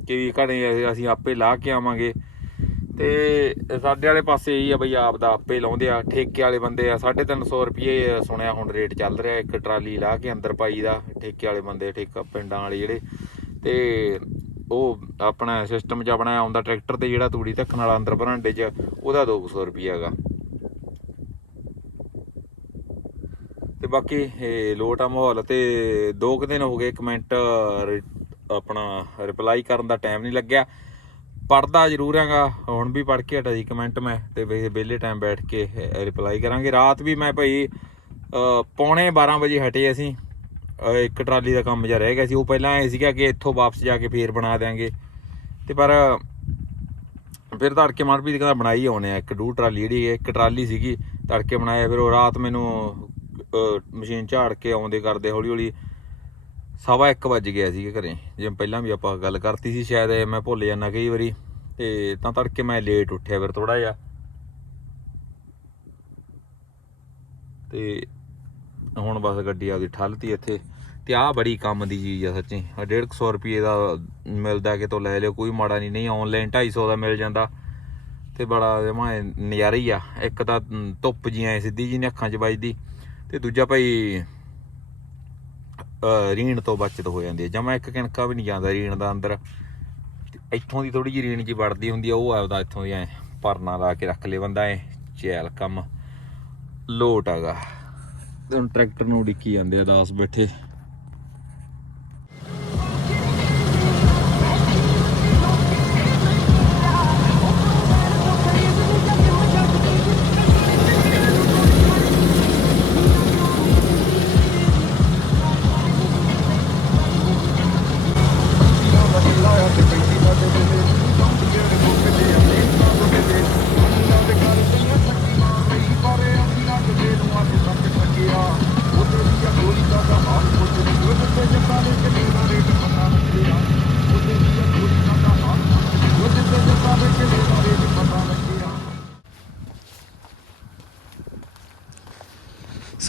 ਕਿ ਵੀ ਘੜੇ ਅਸੀਂ ਆਪੇ ਲਾ ਕੇ ਆਵਾਂਗੇ। ਤੇ ਸਾਡੇ ਵਾਲੇ ਪਾਸੇ ਇਹੀ ਆ ਬਈ ਆਪ ਦਾ ਆਪੇ ਲਾਉਂਦੇ ਆ, ਠੇਕੇ ਵਾਲੇ ਬੰਦੇ ਆ 350 ਰੁਪਏ ਸੁਣਿਆ ਹੁਣ ਰੇਟ ਚੱਲ ਰਿਹਾ, ਇੱਕ ਟਰਾਲੀ ਲਾ ਕੇ ਅੰਦਰ ਪਾਈ ਦਾ, ਠੇਕੇ ਵਾਲੇ ਬੰਦੇ, ਠੇਕਾ ਪਿੰਡਾਂ ਵਾਲੇ ਜਿਹੜੇ, ਤੇ ਉਹ ਆਪਣਾ ਸਿਸਟਮ ਚ ਆਪਣਾ ਆਉਂਦਾ ਟਰੈਕਟਰ ਤੇ ਜਿਹੜਾ ਤੂੜੀ ਧੱਕਣ ਵਾਲਾ ਅੰਦਰ ਬਰਾਂਡੇ 'ਚ, ਉਹਦਾ 200 ਰੁਪਏ ਹੈਗਾ ਤੇ ਬਾਕੀ ਇਹ ਲੋਟ ਆ ਮਾਹੌਲ ਤੇ ਦੋ ਕੁ ਦਿਨ ਹੋ ਗਏ ਕਮੈਂਟ ਆਪਣਾ ਰਿਪਲਾਈ ਕਰਨ ਦਾ ਟਾਈਮ ਨਹੀਂ ਲੱਗਿਆ। ਪੜਦਾ ਜ਼ਰੂਰ ਹੈਗਾ ਹੁਣ ਵੀ ਪੜ ਕੇ ਹਟਾ ਜੀ ਕਮੈਂਟ ਮੈਂ ਤੇ ਵੇ- ਵਿਹਲੇ ਟਾਈਮ ਬੈਠ ਕੇ ਰਿਪਲਾਈ ਕਰਾਂਗੇ। ਰਾਤ ਵੀ ਮੈਂ ਭਾਈ ਪੌਣੇ 12 ਵਜੇ ਹਟੇ ਅਸੀਂ ਇੱਕ ਟਰਾਲੀ ਦਾ ਕੰਮ ਜਿਹਾ ਰਹਿ ਗਿਆ ਸੀ। ਉਹ ਪਹਿਲਾਂ ਇਹ ਸੀਗਾ ਕਿ ਇੱਥੋਂ ਵਾਪਸ ਜਾ ਕੇ ਫੇਰ ਬਣਾ ਦੇਾਂਗੇ ਤੇ ਪਰ ਫਿਰ ਤੜਕੇ ਮਨਪ੍ਰੀਤ ਕਹਿੰਦਾ ਬਣਾਈ ਆਉਣੇ ਆ ਇੱਕ ਡੂ ਟਰਾਲੀ ਜਿਹੜੀ ਹੈ, ਇੱਕ ਟਰਾਲੀ ਸੀਗੀ ਤੜਕੇ ਬਣਾਇਆ ਫਿਰ ਉਹ ਰਾਤ ਮੈਨੂੰ ਮਸ਼ੀਨ ਝਾੜ ਕੇ ਆਉਂਦੇ ਕਰਦੇ ਹੌਲੀ ਹੌਲੀ ਸਵਾ 1 ਵੱਜ ਗਿਆ ਸੀ ਘਰੇ। ਜਿਵੇਂ ਪਹਿਲਾਂ ਵੀ ਆਪਾਂ ਗੱਲ ਕਰਤੀ ਸੀ, ਸ਼ਾਇਦ ਮੈਂ ਭੁੱਲ ਜਾਂਦਾ ਕਈ ਵਾਰੀ। ਤੇ ਤਾਂ ਤੜਕੇ ਮੈਂ ਲੇਟ ਉੱਠਿਆ ਫਿਰ ਥੋੜਾ ਜਿਹਾ। ਤੇ ਹੁਣ ਬਸ ਗੱਡੀ ਆਪਦੀ ਠੱਲਤੀ ਇੱਥੇ। ਤੇ ਆਹ ਬੜੀ ਕੰਮ ਦੀ ਚੀਜ਼ ਆ ਸੱਚੀ। ਆ 150 ਰੁਪਏ ਦਾ ਮਿਲਦਾ ਕਿਤੋਂ ਲੈ ਲਿਓ, ਕੋਈ ਮਾੜਾ ਨਹੀਂ ਨਹੀਂ ਆਨਲਾਈਨ 250 ਦਾ ਮਿਲ ਜਾਂਦਾ। ਤੇ ਬੜਾ ਜਮਾ ਨਜ਼ਾਰਾ ਹੀ ਆ। ਇੱਕ ਤਾਂ ਧੁੱਪ ਜੀ ਐ ਸਿੱਧੀ ਜੀ ਨੇ ਅੱਖਾਂ 'ਚ ਵੱਜਦੀ। ਤੇ ਦੂਜਾ ਭਾਈ ਰੀਣ ਤੋਂ ਬਚਤ ਹੋ ਜਾਂਦੀ ਹੈ। ਜਮਾ ਇੱਕ ਕਿਣਕਾ ਵੀ ਨਹੀਂ ਜਾਂਦਾ ਰੀਣ ਦਾ ਅੰਦਰ। ਇੱਥੋਂ ਦੀ ਥੋੜੀ ਜਿਹੀ ਰੀਣ ਜੀ ਵੜਦੀ ਹੁੰਦੀ ਆ, ਉਹ ਆਪਦਾ ਇੱਥੋਂ ਦੀ ਐ ਪਰਨਾ ਲਾ ਕੇ ਰੱਖ ਲੇ ਬੰਦਾ ਐ ਚੈਲ ਕੰਮ। ਲੋਟ ਹੈਗਾ। ਹੁਣ ਟਰੈਕਟਰ ਨੂੰ ਉਡੀਕੀ ਜਾਂਦੇ ਆ ਦਾਸ ਬੈਠੇ।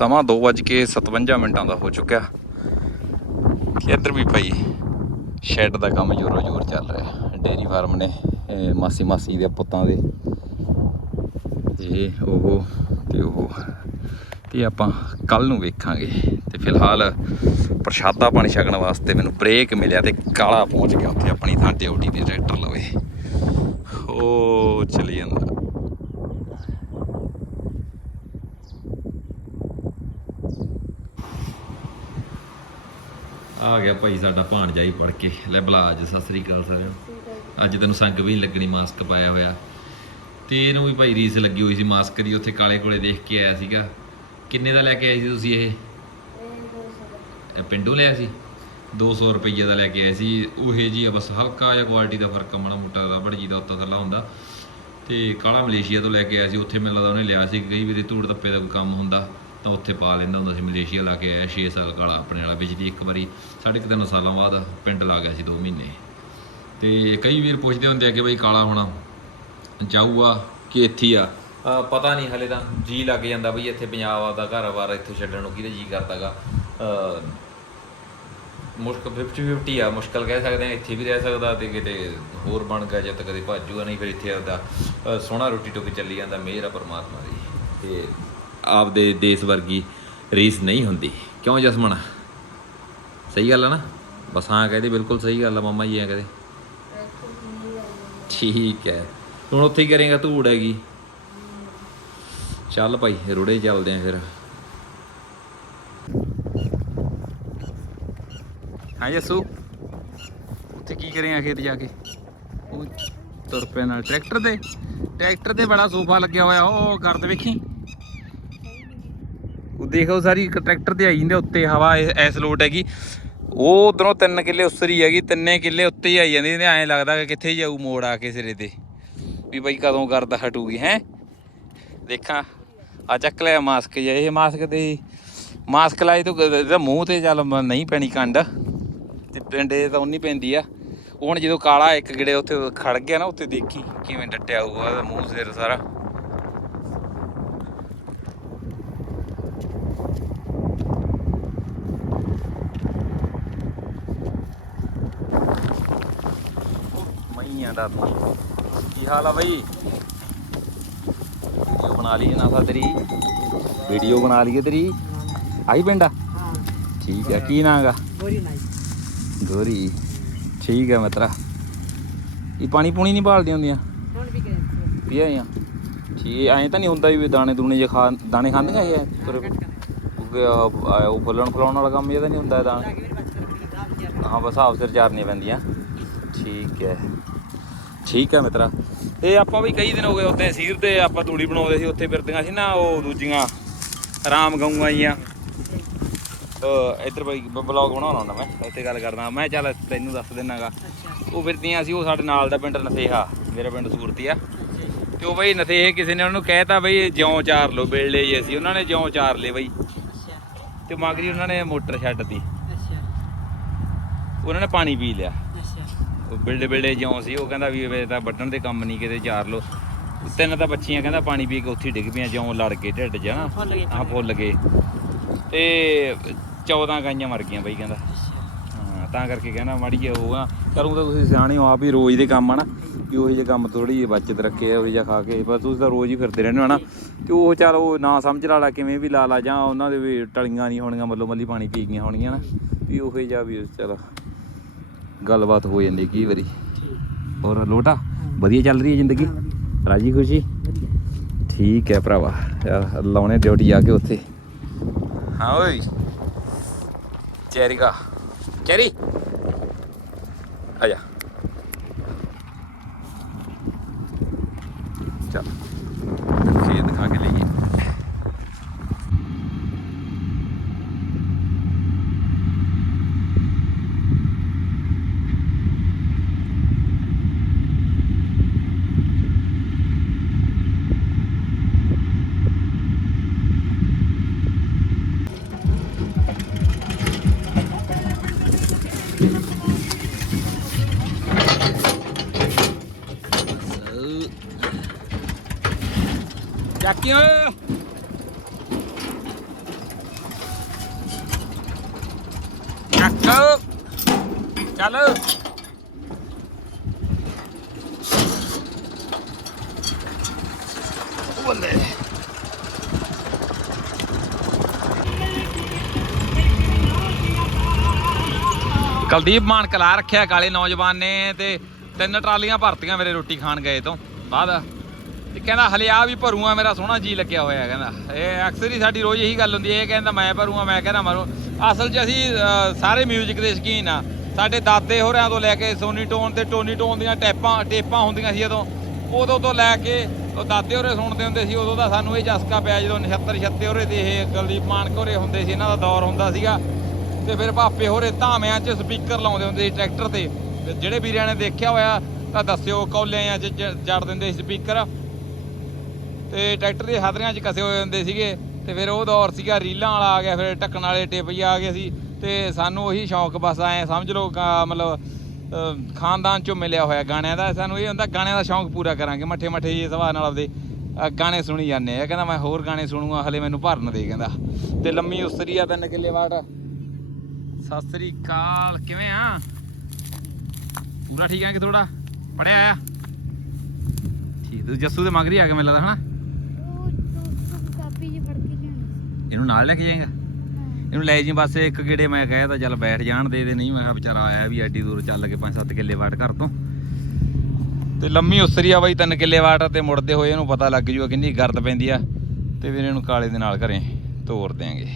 ਸਮਾਂ 2:57 ਮਿੰਟਾਂ ਦਾ ਹੋ ਚੁੱਕਿਆ। ਇੱਧਰ ਵੀ ਭਾਈ ਸ਼ੈੱਡ ਦਾ ਕੰਮ ਜ਼ੋਰੋ ਜ਼ੋਰ ਚੱਲ ਰਿਹਾ ਡੇਰੀ ਫਾਰਮ ਨੇ ਮਾਸੀ ਮਾਸੀ ਦੇ ਪੁੱਤਾਂ ਦੇ ਇਹ ਉਹ ਤੇ ਉਹ। ਤੇ ਆਪਾਂ ਕੱਲ ਨੂੰ ਵੇਖਾਂਗੇ। ਤੇ ਫਿਲਹਾਲ ਪ੍ਰਸ਼ਾਦਾ ਪਾਣੀ ਛਕਣ ਵਾਸਤੇ ਮੈਨੂੰ ਬ੍ਰੇਕ ਮਿਲਿਆ ਤੇ ਕਾਲਾ ਪਹੁੰਚ ਗਿਆ ਉੱਥੇ ਆਪਣੀ ਥਾਂ ਡਿਊਟੀ ਦੇ ਟਰੈਕਟਰ ਲਵੇ। ਉਹ ਚਲੀ ਜਾਂਦਾ। ਆ ਗਿਆ ਭਾਈ ਸਾਡਾ ਭਾਣਜਾ ਹੀ ਪੜ ਕੇ। ਲੈ ਬਲਾ ਅੱਜ ਸਤਿ ਸ੍ਰੀ ਅਕਾਲ ਸਾਰਿਆਂ ਅੱਜ ਤੈਨੂੰ ਸੰਗ ਵੀ ਲੱਗਣੀ ਮਾਸਕ ਪਾਇਆ ਹੋਇਆ। ਤੇ ਇਹਨੂੰ ਵੀ ਭਾਈ ਰੀਸ ਲੱਗੀ ਹੋਈ ਸੀ ਮਾਸਕ ਦੀ ਉੱਥੇ ਕਾਲੇ ਕੋਲੇ ਦੇਖ ਕੇ ਆਇਆ ਸੀਗਾ। ਕਿੰਨੇ ਦਾ ਲੈ ਕੇ ਆਏ ਸੀ ਤੁਸੀਂ ਇਹ? ਇਹ ਪਿੰਡੋਂ ਲਿਆ ਸੀ? 200 ਰੁਪਈਏ ਦਾ ਲੈ ਕੇ ਆਏ ਸੀ। ਉਹੇ ਜੀ ਆ ਬਸ ਹਲਕਾ ਜਿਹਾ ਕੁਆਲਿਟੀ ਦਾ ਫ਼ਰਕ ਮਾੜਾ ਮੋਟਾ ਦਾ ਬੜੀ ਜੀ ਦਾ ਉੱਤਾ ਥੱਲਾ ਹੁੰਦਾ। ਤੇ ਕਾਲਾ ਮਲੇਸ਼ੀਆ ਤੋਂ ਲੈ ਕੇ ਆਇਆ ਸੀ ਉੱਥੇ ਮੈਨੂੰ ਲੱਗਦਾ ਉਹਨੇ ਲਿਆ ਸੀ ਕਈ ਵਾਰੀ ਧੂੜ ਧੱਪੇ ਦਾ ਕੋਈ ਕੰਮ ਹੁੰਦਾ। ਤਾਂ ਉੱਥੇ ਪਾ ਲੈਂਦਾ ਹੁੰਦਾ ਸੀ ਮਲੇਸ਼ੀਆ ਲਾ ਕੇ ਆਇਆ 6 ਸਾਲ ਕਾਲਾ ਆਪਣੇ ਵਾਲਾ, ਵਿੱਚ ਇੱਕ ਵਾਰੀ ਸਾਢੇ ਕੁ ਤਿੰਨ ਸਾਲਾਂ ਬਾਅਦ ਪਿੰਡ ਲਾ ਗਿਆ ਸੀ 2 ਮਹੀਨੇ। ਤੇ ਕਈ ਵੀਰ ਪੁੱਛਦੇ ਹੁੰਦੇ ਆ ਕਿ ਬਈ ਕਾਲਾ ਹੋਣਾ ਜਾਊਗਾ ਕਿ ਇੱਥੇ ਹੀ ਆ? ਪਤਾ ਨਹੀਂ ਹਲੇ ਤਾਂ, ਜੀ ਲੱਗ ਜਾਂਦਾ ਬਈ ਇੱਥੇ ਪੰਜਾਬ ਆਪਦਾ ਘਰ-ਬਾਰ ਇੱਥੇ ਛੱਡਣ ਨੂੰ, ਕਿਹਦੇ ਜੀ ਕਰਦਾਗਾ। ਮੁਸ਼ਕਲ 50 50 ਆ, ਮੁਸ਼ਕਲ ਕਹਿ ਸਕਦੇ ਆ, ਇੱਥੇ ਵੀ ਰਹਿ ਸਕਦਾ ਤੇ ਕਿਤੇ ਹੋਰ ਬਣ ਗਿਆ, ਜਦ ਤੱਕ ਕਦੇ ਭਾਜੂਗਾ ਨਹੀਂ ਫਿਰ ਇੱਥੇ ਆਪਦਾ ਸੋਹਣਾ ਰੋਟੀ ਟੁੱਕ ਚੱਲੀ ਜਾਂਦਾ, ਮਿਹਰ ਆ ਪਰਮਾਤਮਾ ਦੀ। ਤੇ ਆਪਦੇ ਦੇਸ਼ ਵਰਗੀ ਰੀਸ ਨਹੀਂ ਹੁੰਦੀ। ਕਿਉਂ ਜਸਮਣ ਸਹੀ ਗੱਲ ਆ ਨਾ? ਬਸ ਹਾਂ ਕਹਦੇ, ਬਿਲਕੁਲ ਸਹੀ ਗੱਲ ਆ ਮਾਮਾ ਜੀ ਆ ਕਹਦੇ। ਠੀਕ ਹੈ। ਹੁਣ ਉੱਥੇ ਹੀ ਕਰੇਗਾ ਧੂੜ ਹੈਗੀ। ਚੱਲ ਭਾਈ, ਰੋੜੇ ਚੱਲਦੇ ਆ ਫਿਰ। ਹਾਂ ਜੱਸੂ, ਉੱਥੇ ਕੀ ਕਰੇਗਾ ਖੇਤ ਜਾ ਕੇ? ਉਹ ਤੁਰ ਪਏ ਨਾਲ ਟਰੈਕਟਰ ਤੇ ਟਰੈਕਟਰ ਤੇ ਬੜਾ ਸੋਫਾ ਲੱਗਿਆ ਹੋਇਆ, ਉਹ ਕਰਦ ਵੇਖੀ। ਉਹ ਦੇਖੋ ਸਾਰੀ ਟਰੈਕਟਰ ਤੇ ਆਈ ਜਾਂਦੇ ਉੱਤੇ, ਹਵਾ ਐਸ ਲੋਟ ਹੈਗੀ। ਉਹ ਉਧਰੋਂ 3 ਕਿੱਲੇ ਉਸਰੀ ਹੈਗੀ, ਤਿੰਨੇ ਕਿੱਲੇ ਉੱਤੇ ਹੀ ਆਈ ਜਾਂਦੀ ਤੇ ਐਂ ਲੱਗਦਾ ਕਿ ਕਿੱਥੇ ਜਾਊ ਮੋੜ ਆ ਕੇ ਸਿਰੇ ਤੇ। ਵੀ ਬਈ ਕਦੋਂ ਕਰਦਾ ਹਟੂਗੀ, ਹੈ? ਦੇਖਾਂ, ਆ ਚੱਕ ਲਿਆ ਮਾਸਕ ਜਿਹਾ, ਇਹ ਮਾਸਕ ਤੇ ਮਾਸਕ ਲਾਈ ਤੂੰ, ਇਹਦਾ ਮੂੰਹ ਤੇ ਚੱਲ ਨਹੀਂ ਪੈਣੀ ਕੰਡ। ਤੇ ਪਿੰਡੇ ਤਾਂ ਉਨੀ ਪੈਂਦੀ ਆ। ਹੁਣ ਜਦੋਂ ਕਾਲਾ ਇੱਕ ਗਿੜੇ ਉੱਥੇ ਖੜ ਗਿਆ ਨਾ ਉੱਥੇ ਦੇਖੀ ਕਿਵੇਂ ਡੱਟਿਆ ਹੋਊਗਾ, ਉਹਦਾ ਮੂੰਹ ਸਿਰ ਸਾਰਾ। ਦਾ ਤੂੰ ਕੀ ਹਾਲ ਆ ਬਈ? ਵੀਡੀਓ ਬਣਾ ਲਈ ਨਾ ਸਾ ਤੇਰੀ। ਵੀਡੀਓ ਬਣਾ ਲਈਏ ਤੇਰੀ। ਆਹੀ ਪਿੰਡ? ਆ ਠੀਕ ਹੈ ਕੀ ਨਾਂ ਗਾ ਗੋਰੀ ਨਾਈ। ਗੋਰੀ। ਠੀਕ ਹੈ ਮਿੱਤਰਾ। ਇਹ ਪਾਣੀ ਪੂਣੀ ਨਹੀਂ ਭਾਲਦੀਆਂ ਹੁੰਦੀਆਂ? ਹੁਣ ਵੀ ਗਏ ਪੀਆ ਆ? ਠੀਕ ਐਂ ਤਾਂ ਨਹੀਂ ਹੁੰਦਾ ਵੀ ਦਾਣੇ ਦੂਣੇ ਜੇ ਖਾ ਦਾਣੇ ਖਾਂਦੀਆਂ ਇਹ? ਤੁਰ ਉਹ ਉਹ ਫੁੱਲਣ ਫਲਾਉਣ ਵਾਲਾ ਕੰਮ ਇਹਦਾ ਨਹੀਂ ਹੁੰਦਾ ਦਾਣੇ। ਹਾਂ ਬਸ ਹਾਫ ਸਿਰ ਚਾਰਨੀਆਂ ਪੈਂਦੀਆਂ। ਠੀਕ ਹੈ। ਠੀਕ ਹੈ ਮਿੱਤਰਾ। ਇਹ ਆਪਾਂ ਵੀ ਕਈ ਦਿਨ ਹੋ ਗਏ ਉੱਤੇ ਸੀਰ ਤੇ ਆਪਾਂ ਤੂੜੀ ਬਣਾਉਂਦੇ ਸੀ ਉੱਥੇ ਫਿਰਦੀਆਂ ਸੀ ਨਾ ਉਹ ਦੂਜੀਆਂ ਆਰਾਮ ਗਊਆਂ ਜੀਆਂ। ਇੱਧਰ ਬਈ ਬਲੌਗ ਬਣਾਉਣਾ ਹੁੰਦਾ ਮੈਂ ਉੱਥੇ ਗੱਲ ਕਰਦਾ ਮੈਂ ਚੱਲ ਤੈਨੂੰ ਦੱਸ ਦਿੰਨਾਗਾ। ਉਹ ਫਿਰਦੀਆਂ ਸੀ ਉਹ ਸਾਡੇ ਨਾਲ ਦਾ ਪਿੰਡ ਨਥੇਹਾ ਮੇਰਾ ਪਿੰਡ ਸੂਰਤੀ ਆ। ਤੇ ਉਹ ਬਈ ਨਥੇਹ ਕਿਸੇ ਨੇ ਉਹਨੂੰ ਕਹਿਤਾ ਬਈ ਜਿਉਂ ਚਾਰ ਲੋ ਬੇਲੇ ਜੇ ਸੀ ਉਹਨਾਂ ਨੇ ਜਿਉਂ ਚਾਰ ਲਏ ਬਈ। ਤੇ ਮਗਰੀ ਉਹਨਾਂ ਨੇ ਮੋਟਰ ਛੱਡਤੀ ਅੱਛਾ। ਉਹਨਾਂ ਨੇ ਪਾਣੀ ਪੀ ਲਿਆ। ਬਿਲਡੇ ਬਿਲਡੇ ਜਿਉਂ ਸੀ ਉਹ ਕਹਿੰਦਾ ਵੀ ਇਹ ਤਾਂ ਵੱਢਣ ਦੇ ਕੰਮ ਨਹੀਂ ਕਿਤੇ ਚਾਰ ਲੋ। ਤਿੰਨ ਤਾਂ ਬੱਚੀਆਂ ਕਹਿੰਦਾ ਪਾਣੀ ਪੀ ਕੇ ਉੱਥੇ ਡਿੱਗ ਪਈਆਂ ਜਿਉਂ ਲੜ ਕੇ ਢਿੱਡ ਗਏ। ਹਾਂ ਫੁੱਲ ਗਏ। ਤੇ 14 ਗਾਈਆਂ ਮਰ ਗਈਆਂ ਬਈ ਕਹਿੰਦਾ। ਹਾਂ ਤਾਂ ਕਰਕੇ ਕਹਿੰਦਾ ਮਾੜੀ ਜਿਹਾ ਹੋਊਗਾ ਕਰੂੰ ਤਾਂ ਤੁਸੀਂ ਸਿਆਣੇ ਹੋ ਆਪ ਹੀ ਰੋਜ਼ ਦੇ ਕੰਮ ਆ ਨਾ ਕਿ ਉਹੋ ਜਿਹੇ ਕੰਮ ਥੋੜੀ ਜਿਹੀ ਬਚਤ ਰੱਖੇ ਉਹੋ ਜਿਹਾ ਖਾ ਕੇ ਪਰ ਤੁਸੀਂ ਤਾਂ ਰੋਜ਼ ਹੀ ਫਿਰਦੇ ਰਹਿੰਦੇ ਹੋ ਨਾ ਤੇ ਉਹ ਚੱਲ ਉਹ ਨਾ ਸਮਝ ਲਾ ਲਾ ਕਿਵੇਂ ਵੀ ਲਾ ਲਾ ਜਾਂ ਉਹਨਾਂ ਦੇ ਵੀ ਟਲੀਆਂ ਨਹੀਂ ਹੋਣੀਆਂ ਮੱਲੋ ਮੱਲੀ ਪਾਣੀ ਪੀ ਗਈਆਂ ਹੋਣਗੀਆਂ ਨਾ। ਵੀ ਉਹੋ ਜਿਹਾ ਵੀ ਚੱਲ। ਗੱਲਬਾਤ ਹੋ ਜਾਂਦੀ ਕਈ ਵਾਰੀ। ਹੋਰ ਲੋਟਾ ਵਧੀਆ ਚੱਲ ਰਹੀ ਹੈ ਜ਼ਿੰਦਗੀ? ਰਾਜੀ ਖੁਸ਼ੀ? ਠੀਕ ਹੈ ਭਰਾਵਾ ਯਾਰ ਲਾਉਣੇ ਡਿਊਟੀ ਜਾ ਕੇ ਉੱਥੇ। ਹਾਂ ਓਏ। ਚੈਰੀਗਾ ਚੈਰੀ। ਆ ਜਾ। ਚੱਕੀ ਓਏ ਚੱਕ ਚੱਲ ਕੁਲਦੀਪ ਮਾਨ ਕਲਾ ਰੱਖਿਆ ਕਾਲੇ ਨੌਜਵਾਨ ਨੇ ਤੇ ਤਿੰਨ ਟਰਾਲੀਆਂ ਭਰਤੀਆਂ ਮੇਰੇ ਰੋਟੀ ਖਾਣ ਗਏ ਤੋਂ ਬਾਅਦ। ਤੇ ਕਹਿੰਦਾ, ਹਲੇ ਆ ਵੀ ਭਰੂਆ, ਮੇਰਾ ਸੋਹਣਾ ਜੀ ਲੱਗਿਆ ਹੋਇਆ ਕਹਿੰਦਾ, ਇਹ ਅਕਸਰ ਹੀ ਸਾਡੀ ਰੋਜ਼ ਇਹੀ ਗੱਲ ਹੁੰਦੀ ਹੈ। ਇਹ ਕਹਿੰਦਾ, ਮੈਂ ਭਰੂਆ, ਮੈਂ ਕਹਿੰਦਾ ਮਰੋ। ਅਸਲ 'ਚ ਅਸੀਂ ਸਾਰੇ 뮤직 ਦੇ ਸ਼ਕੀਨ ਆ। ਸਾਡੇ ਦਾਦੇ ਹੋਰਿਆਂ ਤੋਂ ਲੈ ਕੇ ਸੋਨੀ ਟੋਨ ਤੇ ਟੋਨੀ ਟੋਨ ਦੀਆਂ ਟੈਪਾਂ, ਟੇਪਾਂ ਹੁੰਦੀਆਂ ਸੀ ਜਦੋਂ ਉਦੋਂ ਤੋਂ ਲੈ ਕੇ ਉਹ ਦਾਦੇ ਹੋਰੇ ਸੁਣਦੇ ਹੁੰਦੇ ਸੀ, ਉਦੋਂ ਦਾ ਸਾਨੂੰ ਇਹ ਚਸਕਾ ਪਿਆ ਜਦੋਂ 79 76 ਹੋਰੇ ਤੇ ਇਹ ਕੁਲਦੀਪ ਮਾਨਕ ਹੋਰੇ ਹੁੰਦੇ ਸੀ, ਇਹਨਾਂ ਦਾ ਦੌਰ ਹੁੰਦਾ ਸੀਗਾ। ਤੇ ਫਿਰ ਭਾਪੇ ਹੋਰੇ ਧਾਮਿਆਂ 'ਚ ਸਪੀਕਰ ਲਾਉਂਦੇ ਹੁੰਦੇ ਸੀ ਟਰੈਕਟਰ ਤੇ। ਜਿਹੜੇ ਵੀਰਿਆਂ ਨੇ ਦੇਖਿਆ ਹੋਇਆ, ਤਾਂ ਦੱਸਿਓ ਕੌਲਿਆਂ 'ਚ ਜ- ਜੜ ਦਿੰਦੇ ਸੀ ਸਪੀਕਰ ਤੇ ਟਰੈਕਟਰ ਦੇ ਹਾਦਰਿਆਂ 'ਚ ਕਸੇ ਹੋਏ ਹੁੰਦੇ ਸੀਗੇ। ਤੇ ਫਿਰ ਉਹ ਦੌਰ ਸੀਗਾ, ਰੀਲਾਂ ਵਾਲਾ ਆ ਗਿਆ, ਫਿਰ ਢੱਕਣ ਵਾਲੇ ਟਿਪ ਆ ਗਏ ਸੀ। ਤੇ ਸਾਨੂੰ ਉਹੀ ਸ਼ੌਂਕ ਬਸ ਆਏ ਸਮਝ ਲਓ ਮਤਲਬ ਖਾਨਦਾਨ ਚੋਂ ਮਿਲਿਆ ਹੋਇਆ ਗਾਣਿਆਂ ਦਾ। ਸਾਨੂੰ ਇਹ ਹੁੰਦਾ, ਗਾਣਿਆਂ ਦਾ ਸ਼ੌਂਕ ਪੂਰਾ ਕਰਾਂਗੇ, ਮੱਠੇ ਮੱਠੇ ਜੇ ਸੁਭਾਅ ਨਾਲ ਆਪਦੇ ਗਾਣੇ ਸੁਣੀ ਜਾਂਦੇ ਆ। ਕਹਿੰਦਾ, ਮੈਂ ਹੋਰ ਗਾਣੇ ਸੁਣੂਗਾ, ਹਲੇ ਮੈਨੂੰ ਭਰਨ ਦੇ, ਕਹਿੰਦਾ। ਤੇ ਲੰਮੀ ਉਸਰੀ ਆ ਤਿੰਨ ਕਿੱਲੇ ਵਾਟ। ਸਤਿ ਸ੍ਰੀ ਅਕਾਲ, ਕਿਵੇਂ ਆ? ਪੂਰਾ ਠੀਕ ਆ ਕਿ ਥੋੜਾ ਪੜਿਆ ਆ? ਠੀਕ ਤੂੰ ਜੱਸੂ ਦੇ ਮਗਰੀ ਆ ਕੇ ਮੈਨੂੰ ਲੱਗਦਾ, ਹਨਾ? ਇਹਨੂੰ ਨਾਲ ਲੈ ਕੇ ਜਾਏਗਾ? ਇਹਨੂੰ ਲੈ ਜੀ, ਬਸ ਇੱਕ ਗੇੜੇ ਮੈਂ ਕਹਿਆ ਤਾਂ ਚੱਲ ਬੈਠ ਜਾਣ ਦੇ ਦੇ, ਨਹੀਂ, ਮੈਂ ਕਿਹਾ ਵਿਚਾਰਾ ਆਇਆ ਵੀ ਐਡੀ ਦੂਰ ਚੱਲ ਕੇ 5-7 ਕਿੱਲੇ ਵਾਟ ਘਰ ਤੋਂ। ਤੇ ਲੰਮੀ ਉਸਰੀ ਆ ਬਾਈ 3 ਕਿੱਲੇ ਵਾਟ ਤੇ ਮੁੜਦੇ ਹੋਏ ਇਹਨੂੰ ਪਤਾ ਲੱਗ ਜੂਗਾ ਕਿੰਨੀ ਗਰਦ ਪੈਂਦੀ ਆ। ਤੇ ਫਿਰ ਇਹਨੂੰ ਕਾਲੇ ਦੇ ਨਾਲ ਘਰੇ ਤੋਰ ਦਿਆਂਗੇ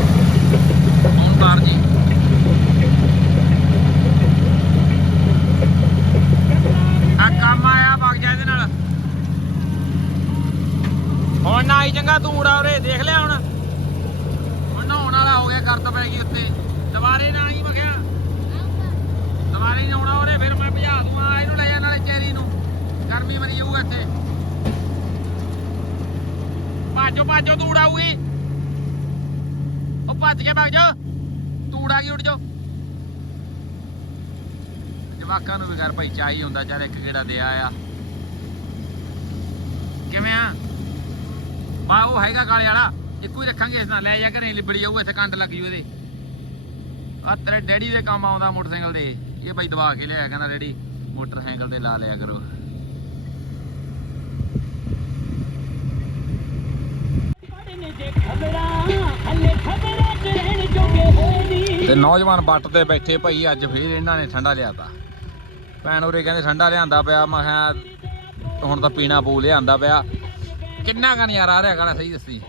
ਹੁਣ ਬਾਹਰ ਜੀ ਆ ਕੰਮ ਆਇਆ ਵਗ ਜਾ ਇਹਦੇ ਨਾਲ ਹੁਣ ਨਾ ਆਈ ਚੰਗਾ ਤੂੰ ਉੜਾ ਉਰੇ ਦੇਖ ਲਿਆ ਹੁਣ ਹੁਣ ਨਹਾਉਣ ਵਾਲਾ ਹੋ ਗਿਆ ਕਰਤ ਪੈ ਗਈ ਉੱਤੇ ਦੁਬਾਰੇ ਨਾ ਆਈ ਮਖਿਆ ਦੁਬਾਰੇ ਨਹੀਂ ਆਉਣਾ ਉਰੇ ਫਿਰ ਮੈਂ ਭਜਾ ਦੂੰਗਾ ਇਹਨੂੰ ਲੈ ਜਾ ਨਾਲੇ ਚੈਰੀ ਨੂੰ ਗਰਮੀ ਮਰੀ ਜਾਊਗਾ ਇੱਥੇ ਭਾਜੋ ਭਾਜੋ ਤੂੰ ਉਡਾਊਗੀ ਉਹ ਭੱਜ ਕੇ ਭੱਜ ਜਾ। ਤੂੰ ਉਡਾ ਕੇ ਉੱਡ ਜਾ। ਜਵਾਕਾਂ ਨੂੰ ਵੀ ਘਰ ਭਾਈ ਚਾਹੀ ਹੁੰਦਾ, ਚੱਲ ਇੱਕ ਗੇੜਾ ਦੇ ਆਇਆ। ਕਿਵੇਂ ਆ? ਬਾ, ਉਹ ਹੈਗਾ ਕਾਲੇ ਵਾਲਾ। ਇੱਕੋ ਹੀ ਰੱਖਾਂਗੇ, ਇਸ ਨਾਲ ਲੈ ਜਾ ਘਰੇ, ਲਿਬੜੀ ਜਾਊ ਇੱਥੇ ਕੰਡ ਲੱਗ ਜੂ ਇਹਦੇ। ਆ ਤੇਰੇ ਡੈਡੀ ਦੇ ਕੰਮ ਆਉਂਦਾ ਮੋਟਰਸਾਈਕਲ ਦੇ ਇਹ ਬਾਈ ਦਵਾ ਕੇ ਲਿਆ ਕਹਿੰਦਾ, ਡੈਡੀ, ਮੋਟਰਸਾਈਕਲ ਤੇ ਲਾ ਲਿਆ ਕਰੋ। ਤੇ ਨੌਜਵਾਨ ਬੱਟ ਤੇ ਬੈਠੇ ਭਾਈ ਅੱਜ ਫੇਰ ਇਹਨਾਂ ਨੇ ਠੰਡਾ ਲਿਆਤਾ। ਭੈਣ ਉਰੇ ਕਹਿੰਦੇ ਠੰਡਾ ਲਿਆਂਦਾ ਪਿਆ ਮੈਂ ਕਿਹਾ ਹੁਣ ਤਾਂ ਪੀਣਾ ਪੂ ਲਿਆਂਦਾ ਪਿਆ। ਕਿੰਨਾ ਕੁ ਨਜ਼ਾਰਾ ਆ ਰਿਹਾ ਗਾਣਾ ਸਹੀ ਦੱਸੀ?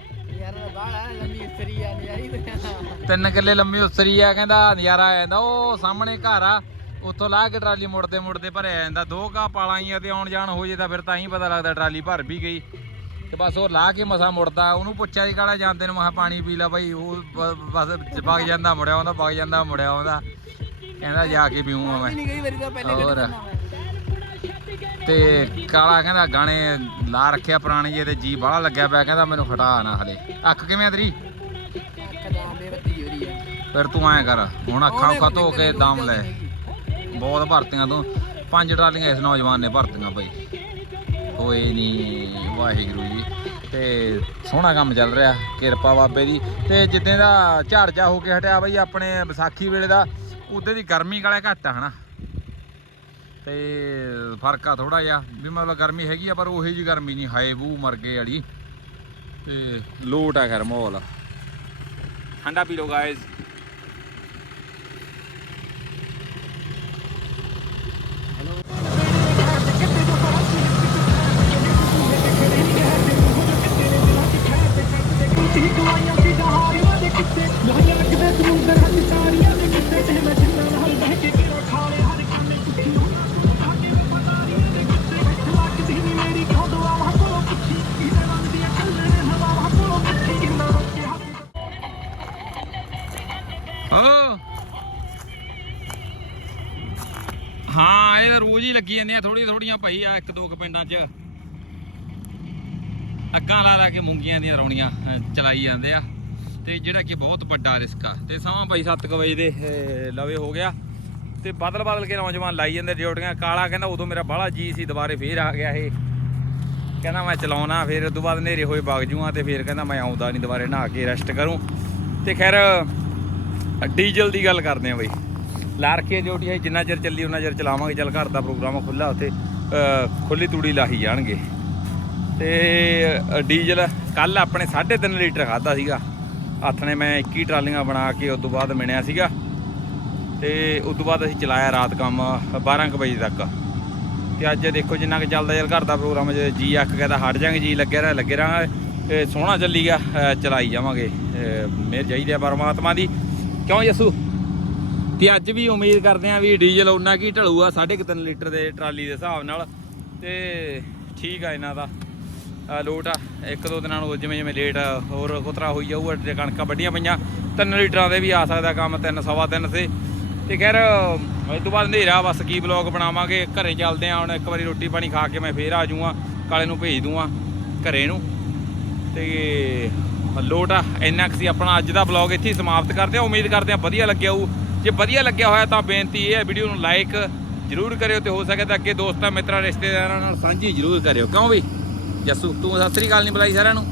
ਤਿੰਨ ਕਿੱਲੇ ਲੰਮੀ ਉਸਰੀ ਆ ਕਹਿੰਦਾ ਨਜ਼ਾਰਾ ਆ ਜਾਂਦਾ। ਉਹ ਸਾਹਮਣੇ ਘਰ ਆ ਉੱਥੋਂ ਲਾ ਕੇ ਟਰਾਲੀ ਮੁੜਦੇ ਮੁੜਦੇ ਭਰਿਆ ਜਾਂਦਾ। ਦੋ ਕਾ ਪਾਲਾਂ ਹੀ ਆ ਤੇ ਆਉਣ ਜਾਣ ਹੋ ਜੇ ਤਾਂ ਫਿਰ ਤਾਂ ਹੀ ਪਤਾ ਲੱਗਦਾ ਟਰਾਲੀ ਭਰ ਵੀ ਗਈ। ਤੇ ਬਸ ਉਹ ਲਾ ਕੇ ਮਸਾ ਮੁੜਦਾ ਉਹਨੂੰ ਪੁੱਛਿਆ ਸੀ ਕਾਲਾ ਜਾਂਦੇ ਨੂੰ ਮੈਂ ਕਿਹਾ ਪਾਣੀ ਪੀ ਲੈ ਬਾਈ ਉਹ ਬਸ ਵਗ ਜਾਂਦਾ ਮੁੜਿਆ ਆਉਂਦਾ ਵਗ ਜਾਂਦਾ ਮੁੜਿਆ ਆਉਂਦਾ ਕਹਿੰਦਾ ਜਾ ਕੇ ਪੀਊਂਗਾ ਮੈਂ। ਹੋਰ। ਤੇ ਕਾਲਾ ਕਹਿੰਦਾ ਗਾਣੇ ਲਾ ਰੱਖਿਆ ਪੁਰਾਣੇ ਜਿਹੇ ਤੇ ਜੀ ਬਾਹਲਾ ਲੱਗਿਆ ਪਿਆ ਕਹਿੰਦਾ ਮੈਨੂੰ ਹਟਾ ਨਾ ਹਲੇ। ਅੱਖ ਕਿਵੇਂ ਆ ਤੇਰੀ? ਫਿਰ ਤੂੰ ਐਂ ਕਰ ਹੁਣ ਅੱਖਾਂ ਉੱਖਾਂ ਧੋ ਕੇ ਦਮ ਲੈ। ਬਹੁਤ ਭਰਤੀਆਂ ਤੂੰ। ਪੰਜ ਟਰਾਲੀਆਂ ਇਸ ਨੌਜਵਾਨ ਨੇ ਭਰਤੀਆਂ ਭਾਈ ਹੋਏ ਨਹੀਂ ਵਾਹਿਗੁਰੂ ਜੀ। ਤੇ ਸੋਹਣਾ ਕੰਮ ਚੱਲ ਰਿਹਾ, ਕਿਰਪਾ ਬਾਬੇ ਦੀ। ਤੇ ਜਿੱਦਾਂ ਦਾ ਝਾੜਜਾ ਹੋ ਕੇ ਹਟਿਆ ਬਈ ਆਪਣੇ ਵਿਸਾਖੀ ਵੇਲੇ ਦਾ ਉਦੋਂ ਦੀ ਗਰਮੀ ਕਾਲੇ ਘੱਟ ਆ ਹਨਾ। ਤੇ ਫ਼ਰਕ ਆ ਥੋੜਾ ਜਿਹਾ, ਵੀ ਮਤਲਬ ਗਰਮੀ ਹੈਗੀ ਆ, ਪਰ ਉਹੀ ਜੀ ਗਰਮੀ ਨਹੀਂ ਹਾਏ ਬੂ ਮਰ ਗਏ ਵਾਲੀ। ਤੇ ਲੋਟ ਆ ਖੈਰ ਮਾਹੌਲ। ਠੰਡਾ ਪੀ ਲਓ ਗਾਇਜ਼ ਥੋੜੀ ਥੋੜੀਆਂ ਪਈ ਆ, ਇੱਕ ਦੋ ਕੁ ਪਿੰਡਾਂ 'ਚ। ਅੱਗਾਂ ਲਾ ਲਾ ਕੇ ਮੂੰਗੀਆਂ ਦੀਆਂ ਰੌਣੀਆਂ ਚਲਾਈ ਜਾਂਦੇ ਆ। ਤੇ ਜਿਹੜਾ ਕਿ ਬਹੁਤ ਵੱਡਾ ਰਿਸਕ ਆ। ਤੇ ਸਮਾਂ ਭਾਈ 7 ਵਜੇ ਦੇ ਲਵੇ ਹੋ ਗਿਆ। ਤੇ ਬਦਲ ਬਦਲ ਕੇ ਨੌਜਵਾਨ ਲਾਈ ਜਾਂਦੇ ਡਿਊਟੀਆਂ। ਕਾਲਾ ਕਹਿੰਦਾ ਉਦੋਂ ਮੇਰਾ ਬਾਹਲਾ ਜੀ ਸੀ, ਦੁਬਾਰੇ ਫੇਰ ਆ ਗਿਆ ਇਹ। ਕਹਿੰਦਾ ਮੈਂ ਚਲਾਉਣਾ, ਫਿਰ ਉਸ ਬਾਅਦ ਹਨੇਰੇ ਹੋਏ ਵਗ ਜੂਆਂ ਤੇ ਫਿਰ ਕਹਿੰਦਾ ਮੈਂ ਆਉਂਦਾ ਨਹੀਂ, ਦੁਬਾਰੇ ਨਹਾ ਕੇ ਰੈਸਟ ਕਰੂੰ। ਤੇ ਖੈਰ, ਡੀਜ਼ਲ ਦੀ ਗੱਲ ਕਰਦੇ ਆ ਬਈ। ਲਾਰਕੇ ਡਿਊਟੀ ਹੈ ਜਿੰਨਾ ਚਿਰ ਚੱਲੀ ਉਹਨਾਂ ਚਿਰ ਚਲਾਵਾਂਗੇ। ਚੱਲ ਘਰ ਦਾ ਪ੍ਰੋਗਰਾਮ ਖੁੱਲਾ ਉੱਥੇ ਅ, ਖੁੱਲੀ ਤੂੜੀ ਲਾਹੀ ਜਾਣਗੇ। ਤੇ ਡੀਜ਼ਲ ਕੱਲ ਆਪਣੇ 3.5 ਲੀਟਰ ਖਾਦਾ ਸੀਗਾ। ਹੱਥ ਨੇ ਮੈਂ 21 ਟਰਾਲੀਆਂ ਬਣਾ ਕੇ ਉਸ ਤੋਂ ਬਾਅਦ ਮਿਣਿਆ ਸੀਗਾ। ਤੇ ਉਸ ਤੋਂ ਬਾਅਦ ਅਸੀਂ ਚਲਾਇਆ ਰਾਤ ਕੰਮ 12 ਕੁ ਵਜੇ ਤੱਕ। ਤੇ ਅੱਜ ਦੇਖੋ ਜਿੰਨਾ ਕਿ ਚੱਲਦਾ ਯਾਰ ਘਰ ਦਾ ਪ੍ਰੋਗਰਾਮ ਜੇ ਜੀ ਅੱਖ ਕਹਿੰਦਾ ਹਟ ਜਾਾਂਗੇ ਜੀ ਲੱਗਿਆ ਰਹਾ ਲੱਗੇ ਰਹਾਂਗੇ। ਤੇ ਸੋਹਣਾ ਚੱਲੀ ਗਿਆ ਚਲਾਈ ਜਾਵਾਂਗੇ। ਅ, ਮਿਹਰ ਚਾਹੀਦੀ ਆ ਪਰਮਾਤਮਾ ਦੀ। ਕਿਉਂ ਯਸੂ ਤੇ ਅੱਜ ਵੀ ਉਮੀਦ ਕਰਦੇ ਆ ਵੀ ਡੀਜ਼ਲ ਉਹਨਾਂ ਕੀ ਢਲੂਗਾ 3.5 ਲੀਟਰ ਦੇ ਟਰਾਲੀ ਦੇ ਹਿਸਾਬ ਨਾਲ। ਤੇ ਠੀਕ ਆ ਇਹਨਾਂ ਦਾ। ਲੋਟ ਆ, ਇੱਕ ਦੋ ਦਿਨਾਂ ਨੂੰ ਜਿਵੇਂ ਜਿਵੇਂ ਲੇਟ ਹੋਰ ਖਤਰਾ ਹੋਈ ਜਾਊਗਾ ਤੇ ਕਣਕਾਂ ਵੱਡੀਆਂ ਪਈਆਂ 3 ਲੀਟਰਾਂ ਦੇ ਵੀ ਆ ਸਕਦਾ ਕੰਮ 3 ਸਵਾ 3 ਤੇ ਤੇ ਖੈਰ, ਇਸ ਤੋਂ ਬਾਅਦ ਹਨੇਰਾ, ਬਸ ਕੀ ਬਲੌਗ ਬਣਾਵਾਂਗੇ, ਘਰੇ ਚੱਲਦੇ ਆ ਹੁਣ, ਇੱਕ ਵਾਰੀ ਰੋਟੀ ਪਾਣੀ ਖਾ ਕੇ ਮੈਂ ਫੇਰ ਆ ਜੂਆਂ ਕਾਲੇ ਨੂੰ ਭੇਜ ਦੂੰਗਾ ਘਰੇ ਨੂੰ। ਤੇ ਲੋਟ ਆ, ਇੰਨਾ ਕੁ ਸੀ ਆਪਣਾ ਅੱਜ ਦਾ ਬਲੌਗ ਇੱਥੇ ਹੀ ਸਮਾਪਤ ਕਰਦੇ ਆ ਉਮੀਦ ਕਰਦੇ ਆ ਵਧੀਆ ਲੱਗਿਆ ਹੋਊ। ਜੇ ਵਧੀਆ ਲੱਗਿਆ ਹੋਇਆ ਤਾਂ ਬੇਨਤੀ ਇਹ ਹੈ, ਵੀਡੀਓ ਨੂੰ ਲਾਈਕ ਜਰੂਰ ਕਰਿਓ ਤੇ ਹੋ ਸਕੇ ਤਾਂ ਅੱਗੇ ਦੋਸਤਾਂ, ਮਿੱਤਰਾਂ, ਰਿਸ਼ਤੇਦਾਰਾਂ ਨਾਲ ਸਾਂਝੀ ਜਰੂਰ ਕਰਿਓ। ਕਿਉਂ ਵੀ? ਜੱਸੂ, ਤੂੰ ਸਤਿ ਸ੍ਰੀ ਅਕਾਲ ਨਹੀਂ ਬੁਲਾਈ ਸਾਰਿਆਂ ਨੂੰ?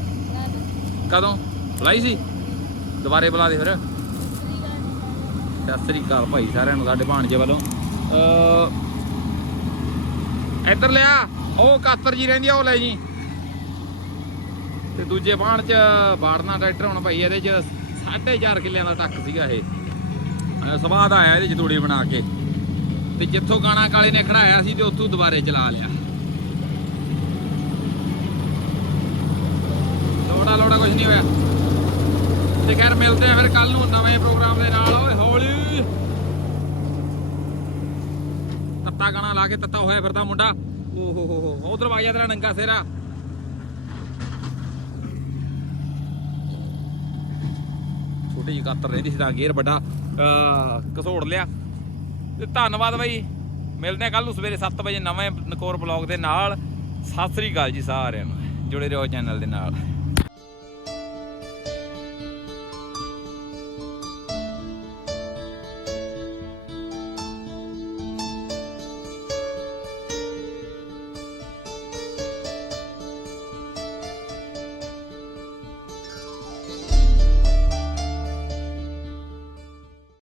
ਕਦੋਂ? ਬੁਲਾਈ ਸੀ? ਦੁਬਾਰੇ ਬੁਲਾ ਦੇ ਫਿਰ। ਸਤਿ ਸ੍ਰੀ ਅਕਾਲ ਭਾਈ ਸਾਰਿਆਂ ਨੂੰ, ਸਾਡੇ ਭਾਣਜੇ ਵੱਲੋਂ। ਇੱਧਰ ਲਿਆ। ਉਹ ਕਾਤਰ ਜੀ ਰਹਿੰਦੀ ਆ, ਉਹ ਲੈ ਜੀ। ਤੇ ਦੂਜੇ ਬਾਣ ਚ ਬਾੜਨਾ ਟਰੈਕਟਰ ਹੁਣ ਭਾਈ, ਇਹਦੇ ਚ 4.5 ਕਿੱਲਿਆਂ ਦਾ ਟੱਕ ਸੀਗਾ ਇਹ। ਸਵਾਦ ਆਇਆ ਇਹਦੇ ਚ ਤੂੜੀ ਬਣਾ ਕੇ। ਤੇ ਜਿੱਥੋਂ ਗਾਣਾ ਕਾਲੇ ਨੇ ਖੜਾਇਆ ਸੀ ਤੇ ਉੱਥੋਂ ਦੁਬਾਰੇ ਚਲਾ ਲਿਆ। ਲੋੜਾ ਲੋੜਾ ਕੁਝ ਨਹੀਂ ਹੋਇਆ। ਤੇ ਖੈਰ ਮਿਲਦੇ ਆ ਫਿਰ ਕੱਲ ਨੂੰ ਨਵੇਂ ਪ੍ਰੋਗਰਾਮ ਦੇ ਨਾਲ। ਓਏ ਹੌਲੀ। ਤੱਤਾ ਗਾਣਾ ਲਾ ਕੇ ਤੱਤਾ ਹੋਇਆ ਫਿਰਦਾ ਮੁੰਡਾ। ਓ ਹੋ ਹੋ ਹੋ ਉਧਰ ਤੇਰਾ ਨੰਗਾ ਸੇਰਾ ਛੋਟੀ ਜਿਹੀ ਕਾਤਰ ਰਹਿੰਦੀ ਸੀ ਤਾਂ ਗੇਅਰ ਵੱਡਾ। ਘਸੋੜ ਲਿਆ। ਤੇ ਧੰਨਵਾਦ ਬਾਈ। ਮਿਲਦੇ ਆ ਕੱਲ ਨੂੰ ਸਵੇਰੇ 7 ਵਜੇ ਨਵੇਂ ਨਕੋਰ ਬਲੌਗ ਦੇ ਨਾਲ। ਸਤਿ ਸ੍ਰੀ ਅਕਾਲ ਜੀ ਸਾਰਿਆਂ ਨੂੰ। ਜੁੜੇ ਰਹੋ ਚੈਨਲ ਦੇ ਨਾਲ।